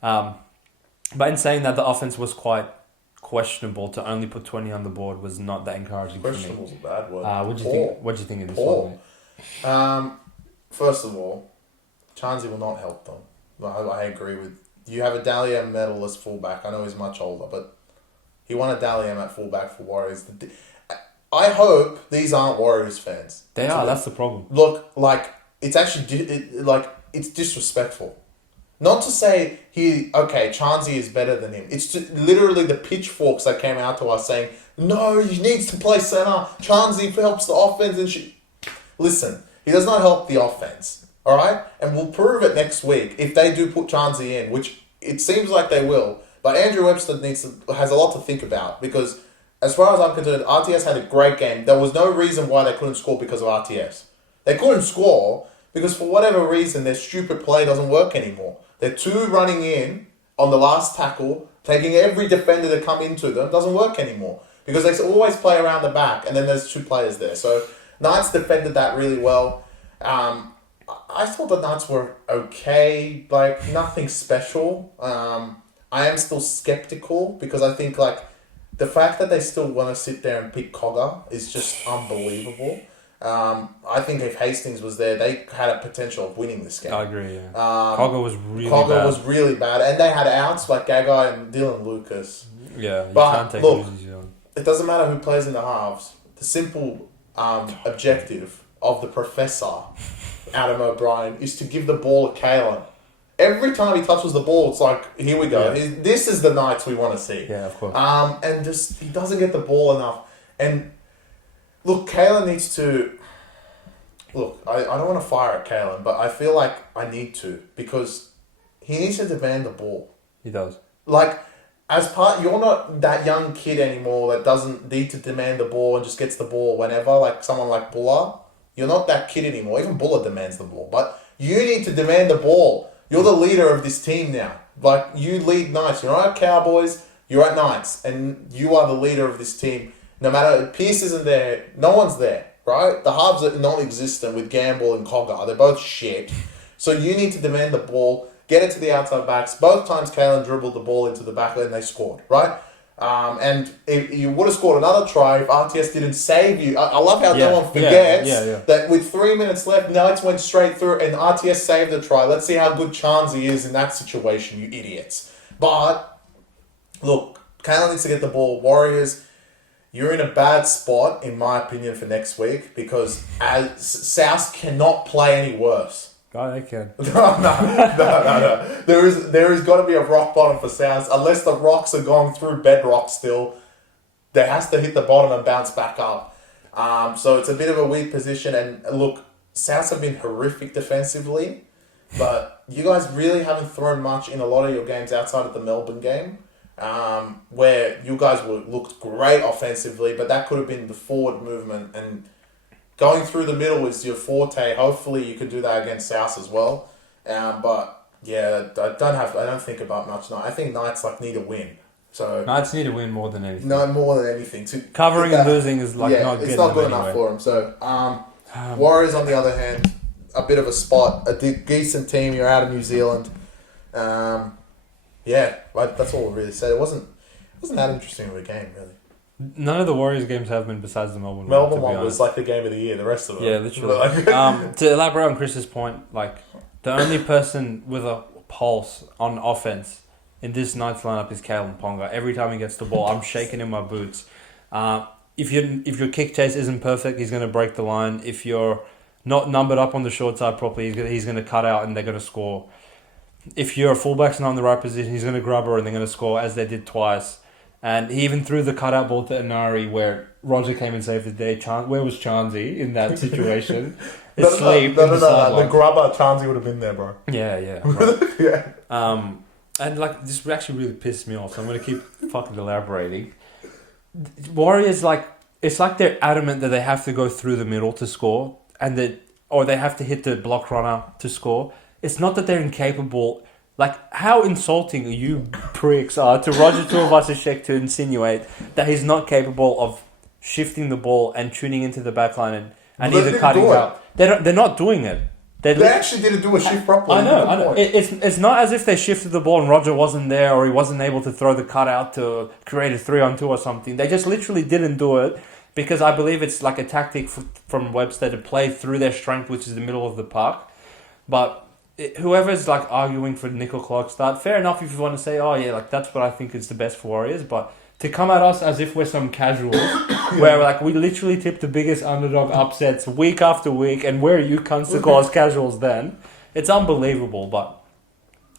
But in saying that, the offense was quite questionable. To only put 20 on the board was not that encouraging for me. Questionable's a bad word. What do you think of this one, mate? First of all, Chansey will not help them. I agree with... You have a Dally M medalist fullback. I know he's much older, but he won a Dally M at fullback for Warriors. I hope these aren't Warriors fans. They are. That's the problem. Look, it's actually it's disrespectful. Not to say Chansey is better than him. It's just literally the pitchforks that came out to us saying, no, he needs to play center. Chansey helps the offense and shit. Listen, he does not help the offense. All right? And we'll prove it next week if they do put Chansey in, which it seems like they will. But Andrew Webster has a lot to think about because as far as I'm concerned, RTS had a great game. There was no reason why they couldn't score because of RTS. They couldn't score because for whatever reason, their stupid play doesn't work anymore. They're two running in on the last tackle, taking every defender to come into them. Doesn't work anymore because they always play around the back and then there's two players there. So Knights defended that really well. I thought the Knights were okay, nothing special. I am still skeptical because I think the fact that they still want to sit there and pick Cogger is just unbelievable. I think if Hastings was there, they had a potential of winning this game. I agree, yeah. Cogger was really bad. And they had outs like Gagai and Dylan Lucas. Yeah, can't take it doesn't matter who plays in the halves. The simple objective of the professor, Adam O'Brien, is to give the ball to Kalen. Every time he touches the ball, it's like, here we go. Yeah. This is the Knights we want to see. Yeah, of course. And just, he doesn't get the ball enough. And look, Kalen needs to... Look, I don't want to fire at Kalen, but I feel like I need to because he needs to demand the ball. He does. You're not that young kid anymore that doesn't need to demand the ball and just gets the ball whenever, like someone like Buller. You're not that kid anymore. Even Buller demands the ball. But you need to demand the ball. You're the leader of this team now. You lead Knights. You're not at Cowboys. You're at Knights. And you are the leader of this team. No matter, Pearce isn't there. No one's there, right? The halves are non-existent with Gamble and Cogger. They're both shit. So you need to demand the ball. Get it to the outside backs. Both times Kalen dribbled the ball into the back and they scored, right? And if you would have scored another try if RTS didn't save you. I love how no one forgets that with 3 minutes left, Knights went straight through and RTS saved the try. Let's see how good Chansey is in that situation, you idiots. But, look, Kalen needs to get the ball. Warriors, you're in a bad spot, in my opinion, for next week because South cannot play any worse. Oh, they can. No. There is got to be a rock bottom for Souths. Unless the rocks are going through bedrock still, they has to hit the bottom and bounce back up. So it's a bit of a weak position. And look, Souths have been horrific defensively, but you guys really haven't thrown much in a lot of your games outside of the Melbourne game, where you guys looked great offensively, but that could have been the forward movement and going through the middle is your forte. Hopefully you can do that against South as well. But yeah, I don't think about much now. I think Knights need a win. So Knights need a win more than anything. No, more than anything. Covering and losing is not good. It's not good enough for them. So Warriors on the other hand, a bit of a spot, a decent team. You're out of New Zealand. That's all I really said. It wasn't that interesting of a game really. None of the Warriors games have been besides the Melbourne one. Melbourne one was the game of the year. The rest of them. Yeah, literally. To elaborate on Chris's point, the only person with a pulse on offense in this Knights lineup is Kalen Ponga. Every time he gets the ball, I'm shaking in my boots. If your kick chase isn't perfect, he's going to break the line. If you're not numbered up on the short side properly, he's going to cut out and they're going to score. if your fullback's not in the right position, he's going to grab her and they're going to score, as they did twice. And he even threw the cutout ball to Inari where Roger came and saved the day. Where was Chansey in that situation? Asleep. No. The grubber, Chansey would have been there, bro. Yeah. Right. Yeah. And like this actually really pissed me off, so I'm going to keep fucking elaborating. Warriors, like, it's like they're adamant that they have to go through the middle to score, or they have to hit the block runner to score. It's not that they're incapable. Like, how insulting you pricks are to Roger Tuivasa-Sheck to insinuate that he's not capable of shifting the ball and tuning into the backline and either cutting out. They're not doing it. They actually didn't do a shift properly. I know. It's not as if they shifted the ball and Roger wasn't there or he wasn't able to throw the cutout to create a 3-on-2 or something. They just literally didn't do it because I believe it's like a tactic from Webster to play through their strength, which is the middle of the park. But whoever's like arguing for Nickel Clark start, fair enough if you want to say, oh yeah, like that's what I think is the best for Warriors. But to come at us as if we're some casuals, where like we literally tip the biggest underdog upsets week after week, and where you cunts to call us casuals then, it's unbelievable. But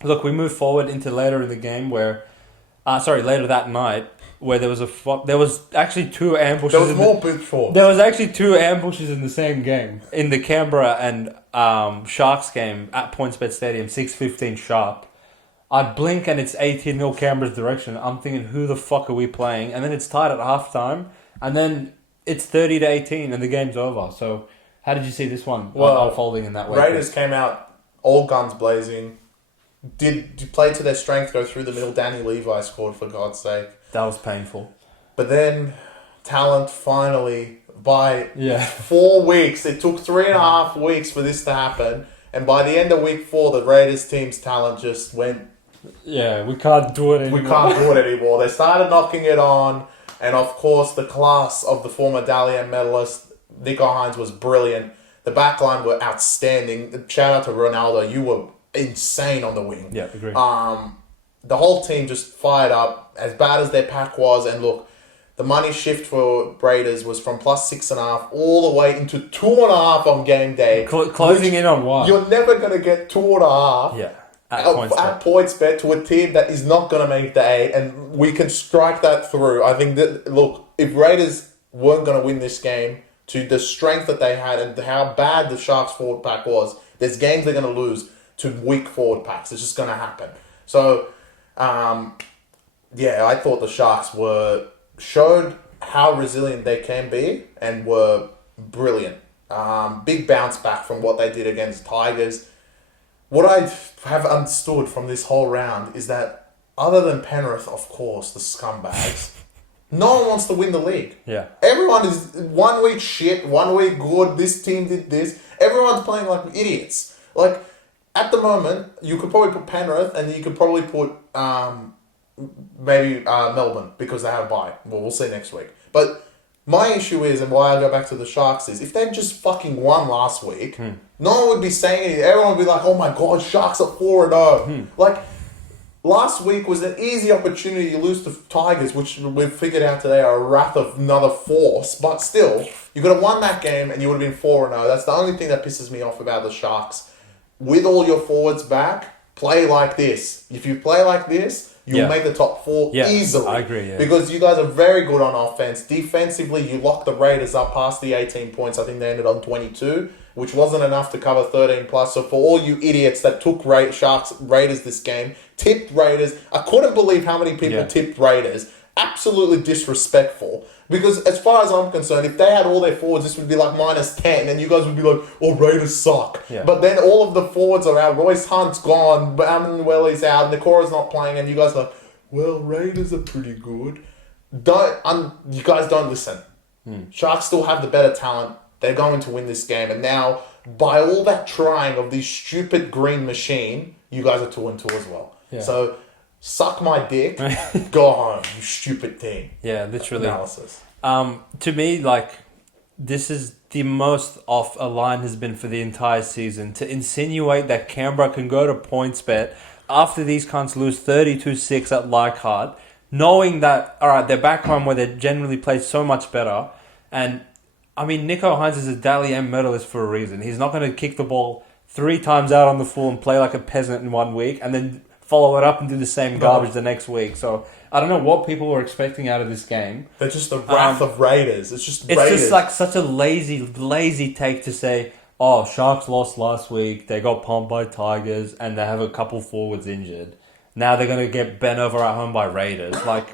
look, we move forward into later in the game later that night, where there was actually two ambushes. There was more before. There was actually two ambushes in the same game, in the Canberra and Sharks game at PointsBet Stadium, 6:15 sharp. I'd blink and it's 18-0 Canberra's direction. I'm thinking, who the fuck are we playing? And then it's tied at halftime, and then it's 30-18 and the game's over. So how did you see this one unfolding in that way? Raiders came out all guns blazing. Did play to their strength, go through the middle. Danny Levi scored, for God's sake. That was painful. But then talent finally, by 4 weeks, it took 3.5 weeks for this to happen. And by the end of week 4, the Raiders team's talent just went... Yeah, we can't do it anymore. They started knocking it on. And of course, the class of the former Dally M medalist, Nico Hines, was brilliant. The backline were outstanding. Shout out to Ronaldo. You were insane on the wing. Yeah, agree. The whole team just fired up, as bad as their pack was. And look, the money shift for Raiders was from plus 6.5 all the way into 2.5 on game day. Closing in on what? You're never going to get 2.5 at PointsBet to a team that is not going to make the 8, and we can strike that through. I think that, look, if Raiders weren't going to win this game, to the strength that they had and how bad the Sharks forward pack was, there's games they're going to lose to weak forward packs. It's just going to happen. So, I thought the Sharks showed how resilient they can be and were brilliant. Big bounce back from what they did against Tigers. What I have understood from this whole round is that other than Penrith, of course, the scumbags, no one wants to win the league. Yeah. Everyone is 1 week shit, 1 week good, this team did this. Everyone's playing like idiots. Like, at the moment, you could probably put Penrith and you could probably put maybe Melbourne because they have a bye. Well, we'll see next week. But my issue is, and why I go back to the Sharks, is if they just fucking won last week, no one would be saying anything. Everyone would be like, oh my God, Sharks are 4-0. Like, last week was an easy opportunity to lose to Tigers, which we've figured out today are a wrath of another force. But still, you could have won that game and you would have been 4-0. That's the only thing that pisses me off about the Sharks. With all your forwards back, play like this. If you play like this, you'll make the top 4 easily. I agree, because you guys are very good on offense. Defensively, you locked the Raiders up past the 18 points. I think they ended on 22, which wasn't enough to cover 13 plus. So for all you idiots that took Raiders this game, tipped Raiders, I couldn't believe how many people tipped Raiders. Absolutely disrespectful. Because as far as I'm concerned, if they had all their forwards, this would be like minus 10, and you guys would be like, oh, Raiders suck. Yeah. But then all of the forwards are out. Royce Hunt's gone, Manueli's out, Nakora's not playing, and you guys are like, well, Raiders are pretty good. You guys don't listen. Sharks still have the better talent. They're going to win this game. And now, by all that trying of this stupid green machine, you guys are 2-2 as well. Yeah. So, suck my dick, go home, you stupid team. Yeah, literally. Analysis. To me, like, this is the most off a line has been for the entire season. To insinuate that Canberra can go to PointsBet after these cunts lose 32-6 at Leichhardt, knowing that, alright, they're back home where they generally play so much better. And, I mean, Nico Hines is a Dally M medalist for a reason. He's not going to kick the ball 3 times out on the full and play like a peasant in 1 week, and then follow it up and do the same garbage the next week. So I don't know what people were expecting out of this game. They're just the wrath of Raiders. It's just like such a lazy take to say, oh, Sharks lost last week, they got pumped by Tigers, and they have a couple forwards injured. Now they're going to get bent over at home by Raiders. Like,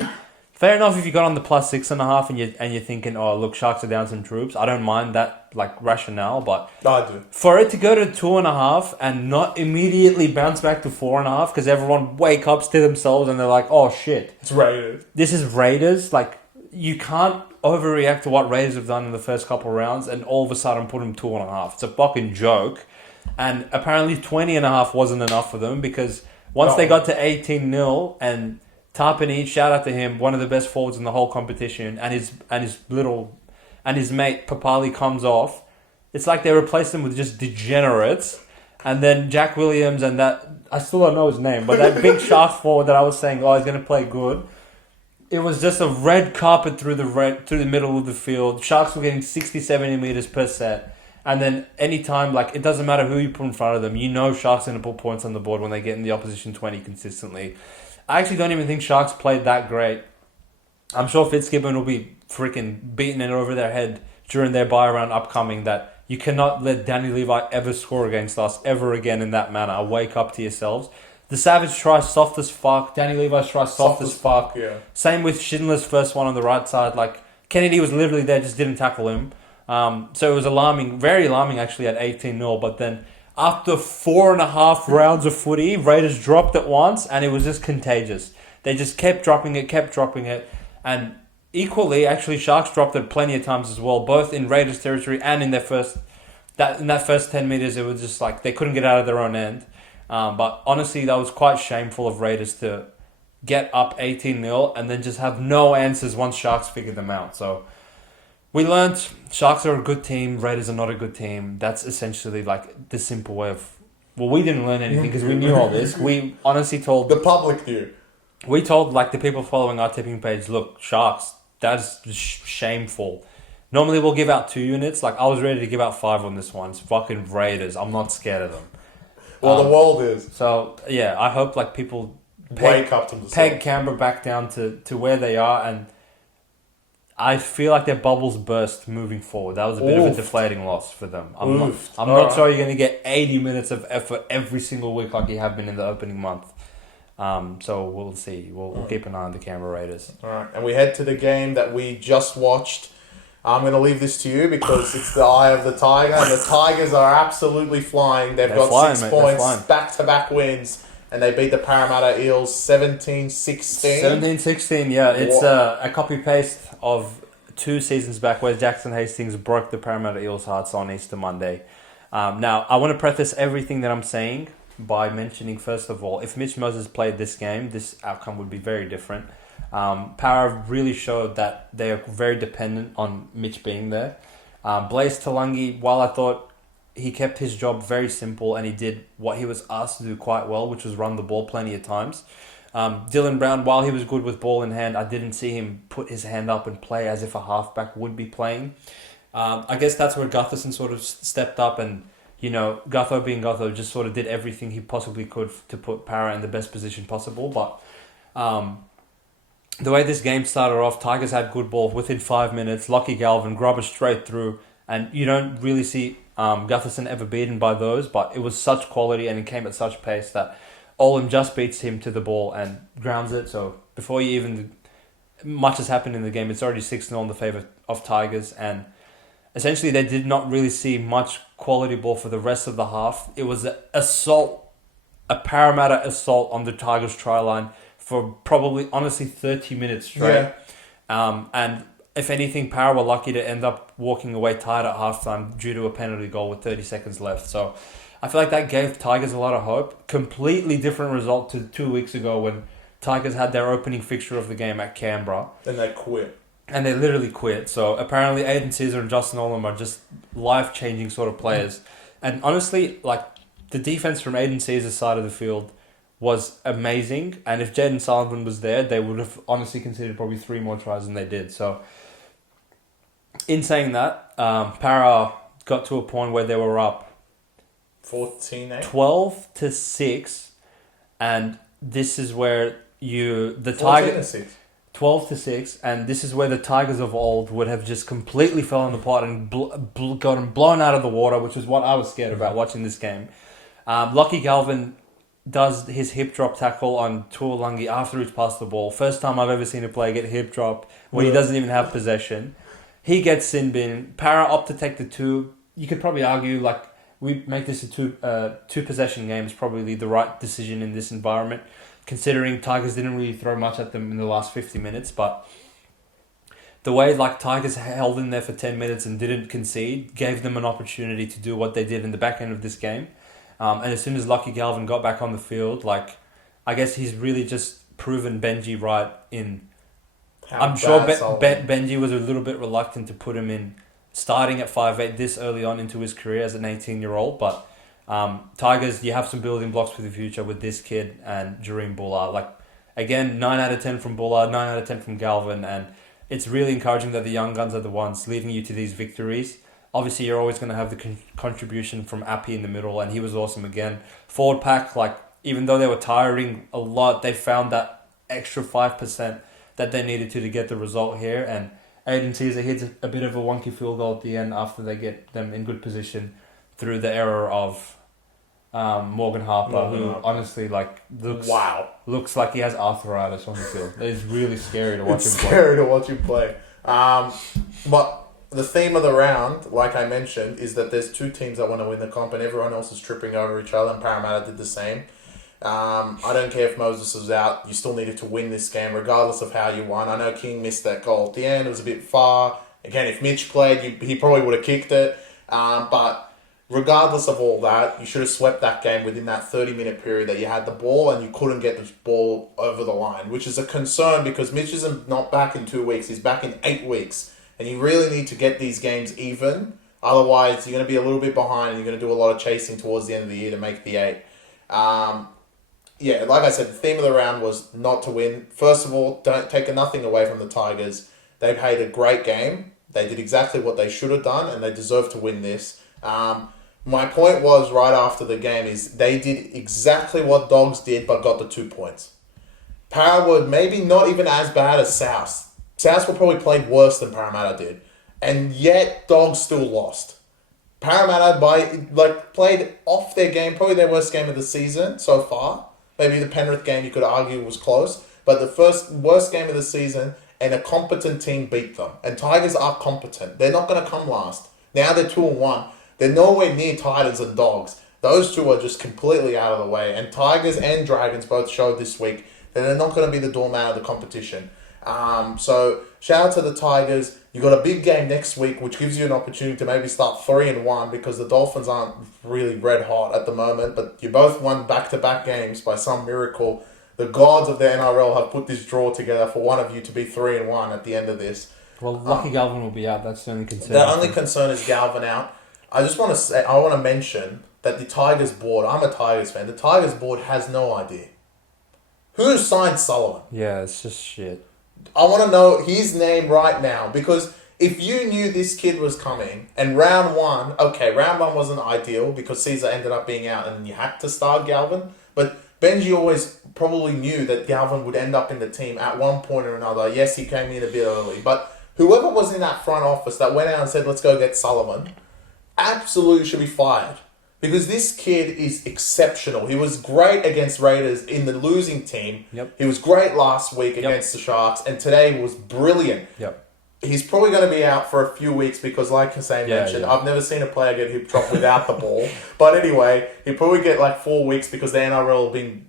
fair enough if you got on the plus 6.5 and you're thinking, oh, look, Sharks are down some troops. I don't mind that, like, rationale, but I do. For it to go to 2.5 and not immediately bounce back to 4.5 because everyone wake up to themselves and they're like, oh, shit. It's Raiders. This is Raiders. Like, you can't overreact to what Raiders have done in the first couple of rounds and all of a sudden put them 2.5. It's a fucking joke. And apparently 20.5 wasn't enough for them because once they got to 18-0 and Tarpany, shout out to him, one of the best forwards in the whole competition, and his mate Papali comes off. It's like they replaced him with just degenerates, and then Jack Williams and that I still don't know his name, but that big Sharks forward that I was saying, oh, he's gonna play good. It was just a red carpet through the middle of the field. Sharks were getting 60, 70 meters per set. And then anytime, like, it doesn't matter who you put in front of them, you know Sharks are going to put points on the board when they get in the opposition 20 consistently. I actually don't even think Sharks played that great. I'm sure Fitzgibbon will be freaking beating it over their head during their bye round upcoming that you cannot let Danny Levi ever score against us ever again in that manner. Wake up to yourselves. The Savage try soft as fuck. Danny Levi's try soft as fuck. Yeah. Same with Schindler's first one on the right side. Like, Kennedy was literally there, just didn't tackle him. So it was alarming, very alarming actually at 18-0. But then after 4.5 rounds of footy, Raiders dropped it once and it was just contagious. They just kept dropping it. And equally, actually, Sharks dropped it plenty of times as well, both in Raiders territory and in their first 10 meters, it was just like they couldn't get out of their own end. But honestly, that was quite shameful of Raiders to get up 18-0 and then just have no answers once Sharks figured them out. So we learned Sharks are a good team, Raiders are not a good team. That's essentially like the simple way of... Well, we didn't learn anything because we knew all this. We honestly told... The public knew. We told like the people following our tipping page, look, Sharks, that's shameful. Normally we'll give out 2 units. Like I was ready to give out 5 on this one. It's fucking Raiders. I'm not scared of them. Well, the world is. So, yeah, I hope like people wake up to themselves. Peg Canberra back down to where they are, and I feel like their bubbles burst moving forward. That was a bit of a deflating loss for them. I'm not sure you're going to get 80 minutes of effort every single week like you have been in the opening month. So we'll see. We'll keep an eye on the Canberra Raiders. All right, and we head to the game that we just watched. I'm going to leave this to you because it's the eye of the tiger, and the Tigers are absolutely flying. They've got 6 points, back-to-back wins, and they beat the Parramatta Eels 17-16. 17-16, yeah. It's a copy-paste of 2 seasons back where Jackson Hastings broke the Parramatta Eels' hearts on Easter Monday. Now, I want to preface everything that I'm saying by mentioning, first of all, if Mitch Moses played this game, this outcome would be very different. Para really showed that they are very dependent on Mitch being there. Blaise Talangi, while I thought he kept his job very simple and he did what he was asked to do quite well, which was run the ball plenty of times. Dylan Brown, while he was good with ball in hand, I didn't see him put his hand up and play as if a halfback would be playing. I guess that's where Gutherson sort of stepped up and, you know, Gutho being Gutho just sort of did everything he possibly could to put Para in the best position possible. But the way this game started off, Tigers had good ball within 5 minutes. Lockie Galvin, grubber straight through. And you don't really see Gutherson ever beaten by those, but it was such quality and it came at such pace that Olam just beats him to the ball and grounds it. So before you even... much has happened in the game, it's already 6-0 in the favour of Tigers. And essentially they did not really see much quality ball for the rest of the half. It was a Parramatta assault on the Tigers try line for probably, honestly, 30 minutes straight. Yeah. And if anything, Para were lucky to end up walking away tired at halftime due to a penalty goal with 30 seconds left. So I feel like that gave Tigers a lot of hope. Completely different result to 2 weeks ago when Tigers had their opening fixture of the game at Canberra. And they quit. And they literally quit. So apparently Aiden Caesar and Justin Olam are just life-changing sort of players. And honestly, like, the defense from Aiden Caesar's side of the field was amazing, and if Jaden Sullivan was there, they would have honestly considered probably 3 more tries than they did. So, in saying that, Para got to a point where they were up 14-8? 12-6, and this is where the 14-6. 12-6, and this is where the Tigers of old would have just completely fallen apart and gotten blown out of the water, which is what I was scared about watching this game. Lockie Galvin does his hip drop tackle on Tuolangi after he's passed the ball. First time I've ever seen a player get hip drop when he doesn't even have possession. He gets sin bin. Para opt to take the 2. You could probably argue like we make this a two possession game is probably the right decision in this environment, considering Tigers didn't really throw much at them in the last 50 minutes. But the way like Tigers held in there for 10 minutes and didn't concede gave them an opportunity to do what they did in the back end of this game. And as soon as Lockie Galvin got back on the field, like I guess he's really just proven Benji right in. I'm sure Benji was a little bit reluctant to put him in starting at 5'8" this early on into his career as an 18-year-old, but Tigers, you have some building blocks for the future with this kid and Jareem Bullard. Like, again, 9 out of 10 from Bullard, 9 out of 10 from Galvin, and it's really encouraging that the young guns are the ones leading you to these victories. Obviously, you're always going to have the contribution from Appy in the middle, and he was awesome again. Forward pack, like, even though they were tiring a lot, they found that extra 5% that they needed to get the result here, and Aiden Caesar hits a bit of a wonky field goal at the end after they get them in good position through the error of Morgan Harper, who honestly looks like he has arthritis on the field. It's really scary to watch him play. It's scary to watch him play. But the theme of the round, like I mentioned, is that there's 2 teams that want to win the comp and everyone else is tripping over each other, and Parramatta did the same. I don't care if Moses was out, you still needed to win this game regardless of how you won. I know King missed that goal at the end, it was a bit far. Again, if Mitch played, he probably would have kicked it. But regardless of all that, you should have swept that game within that 30-minute period that you had the ball and you couldn't get the ball over the line, which is a concern because Mitch is not back in 2 weeks, he's back in 8 weeks. And you really need to get these games even, otherwise you're going to be a little bit behind and you're going to do a lot of chasing towards the end of the year to make the 8. Yeah, like I said, the theme of the round was not to win. First of all, don't take nothing away from the Tigers. They played a great game. They did exactly what they should have done, and they deserve to win this. My point was right after the game is they did exactly what Dogs did, but got the 2 points. Para were maybe not even as bad as South. South were probably played worse than Parramatta did, and yet Dogs still lost. Parramatta played off their game, probably their worst game of the season so far. Maybe the Penrith game you could argue was close, but the worst game of the season, and a competent team beat them. And Tigers are competent. They're not going to come last. Now they're 2-1. They're nowhere near Titans and Dogs. Those two are just completely out of the way. And Tigers and Dragons both showed this week that they're not going to be the doormat of the competition. So shout out to the Tigers. You got a big game next week, which gives you an opportunity to maybe start 3-1 because the Dolphins aren't really red hot at the moment. But you both won back-to-back games by some miracle. The gods of the NRL have put this draw together for one of you to be 3-1 at the end of this. Well, Lucky Galvin will be out. That's the only concern. The only concern is Galvin out. I want to mention that the Tigers board, I'm a Tigers fan, the Tigers board has no idea. Who signed Sullivan? Yeah, it's just shit. I want to know his name right now because if you knew this kid was coming and round one wasn't ideal because Caesar ended up being out and you had to start Galvin, but Benji always probably knew that Galvin would end up in the team at one point or another. Yes, he came in a bit early, but whoever was in that front office that went out and said, let's go get Sullivan, absolutely should be fired. Because this kid is exceptional. He was great against Raiders in the losing team. Yep. He was great last week against the Sharks. And today was brilliant. Yep. He's probably going to be out for a few weeks because, like Hussein mentioned, I've never seen a player get hip drop without the ball. But anyway, he'll probably get 4 weeks because the NRL being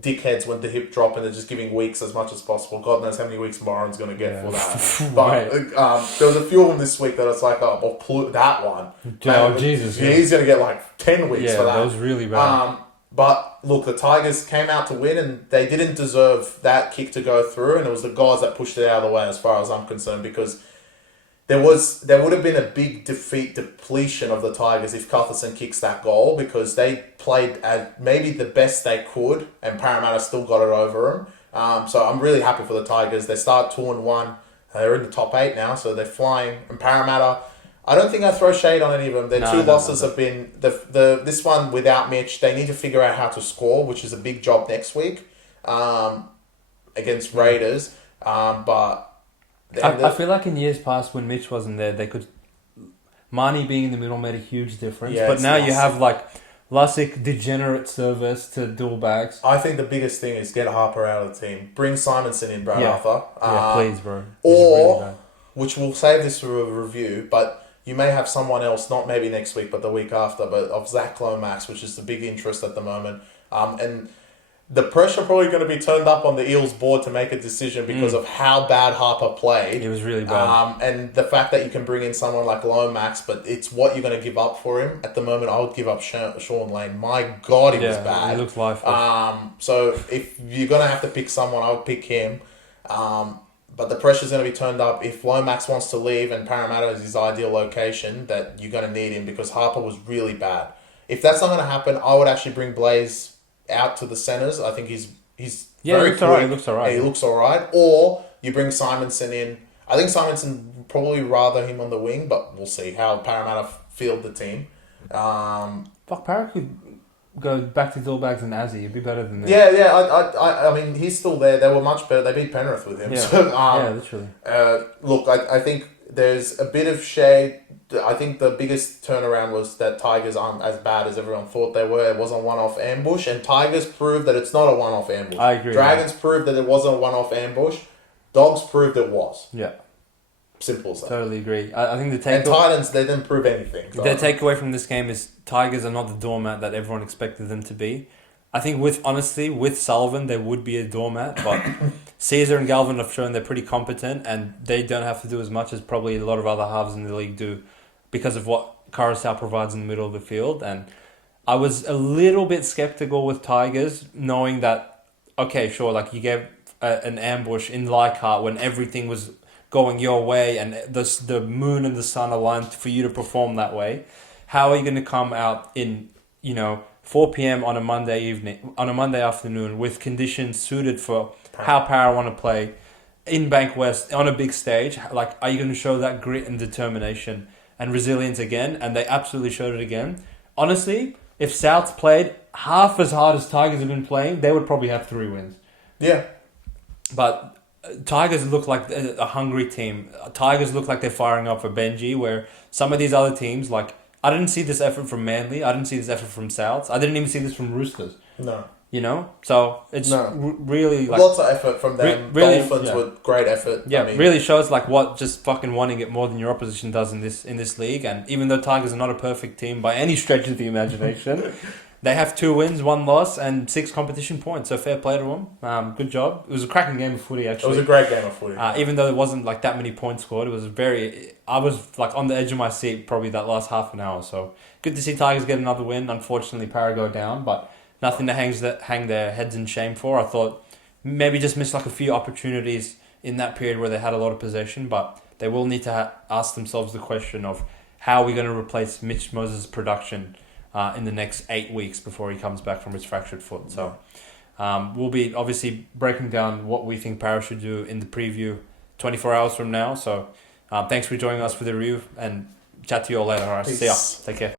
dickheads with the hip drop and they're just giving weeks as much as possible. God knows how many weeks Moran's going to get for that. But there was a few of them this week that it's that one. Oh, Jesus. He's going to get 10 weeks for that. That was really bad. But look, the Tigers came out to win and they didn't deserve that kick to go through, and it was the gods that pushed it out of the way as far as I'm concerned, because there would have been a big depletion of the Tigers if Cutherson kicks that goal, because they played at maybe the best they could and Parramatta still got it over them. So I'm really happy for the Tigers. They start 2-1. They're in the top 8 now, so they're flying. And Parramatta, I don't think I throw shade on any of them. Their two losses No. have been this one without Mitch. They need to figure out how to score, which is a big job next week against Raiders. But I feel like in years past when Mitch wasn't there, they could Marnie being in the middle made a huge difference. Yeah, but now you Lussick. have like Lussick degenerate service to dual backs. I think the biggest thing is get Harper out of the team. Bring Simonson in, Brad Arthur. Please, bro. Or, which we'll save this for a review, but you may have someone else, not maybe next week, but the week after, but of Zach Lomax, which is the big interest at the moment. And the pressure probably going to be turned up on the Eels board to make a decision because of how bad Harper played. It was really bad. And the fact that you can bring in someone like Lomax, but it's what you're going to give up for him. At the moment, I would give up Sean Lane. My God, he was bad. He looked lifeless. So if you're going to have to pick someone, I would pick him. But the pressure's going to be turned up. If Lomax wants to leave and Parramatta is his ideal location, that you're going to need him because Harper was really bad. If that's not going to happen, I would actually bring Blaze out to the centres. I think he's very quick. He looks all right. He looks all right. Or you bring Simonson in. I think Simonson would probably rather him on the wing, but we'll see how Parramatta field the team. Fuck, Parramatta could go back to Dillbags and Azzy. It'd be better than this. Yeah. I mean, he's still there. They were much better. They beat Penrith with him. Yeah, So, literally. Look, I think there's a bit of shade. I think the biggest turnaround was that Tigers aren't as bad as everyone thought they were. It was a one-off ambush, and Tigers proved that it's not a one-off ambush. I agree. Dragons proved that it wasn't a one-off ambush. Dogs proved it was. Yeah. Simple as that. Totally agree. I think the And Titans, they didn't prove anything. The takeaway from this game is Tigers are not the doormat that everyone expected them to be. I think with Sullivan, they would be a doormat, but Caesar and Galvin have shown they're pretty competent and they don't have to do as much as probably a lot of other halves in the league do because of what Carousel provides in the middle of the field. And I was a little bit skeptical with Tigers, knowing that, okay, sure, like you gave an ambush in Leichhardt when everything was going your way and the moon and the sun aligned for you to perform that way. How are you going to come out in, 4 p.m. on a Monday afternoon with conditions suited for how Para want to play in Bank West on a big stage? Like, are you going to show that grit and determination and resilience again? And they absolutely showed it again. Honestly, if South played half as hard as Tigers have been playing, they would probably have 3 wins. Yeah. But Tigers look like a hungry team. Tigers look like they're firing up for Benji, where some of these other teams, like, I didn't see this effort from Manly. I didn't see this effort from Souths. I didn't even see this from Roosters. No. So it's really like lots of effort from them. Dolphins were great effort. Yeah, really shows like what just fucking wanting it more than your opposition does in this league. And even though Tigers are not a perfect team by any stretch of the imagination, they have 2 wins, 1 loss, and 6 competition points. So fair play to them. Good job. It was a cracking game of footy. Actually, it was a great game of footy. Even though there wasn't like that many points scored, it was I was like on the edge of my seat probably that last half an hour. So good to see Tigers get another win. Unfortunately, Para go down, but nothing to hang their heads in shame for. I thought maybe just missed like a few opportunities in that period where they had a lot of possession, but they will need to ask themselves the question of how are we going to replace Mitch Moses' production in the next 8 weeks before he comes back from his fractured foot. So we'll be obviously breaking down what we think Para should do in the preview 24 hours from now. So thanks for joining us for the review and chat to you all later. All right, see ya. Take care.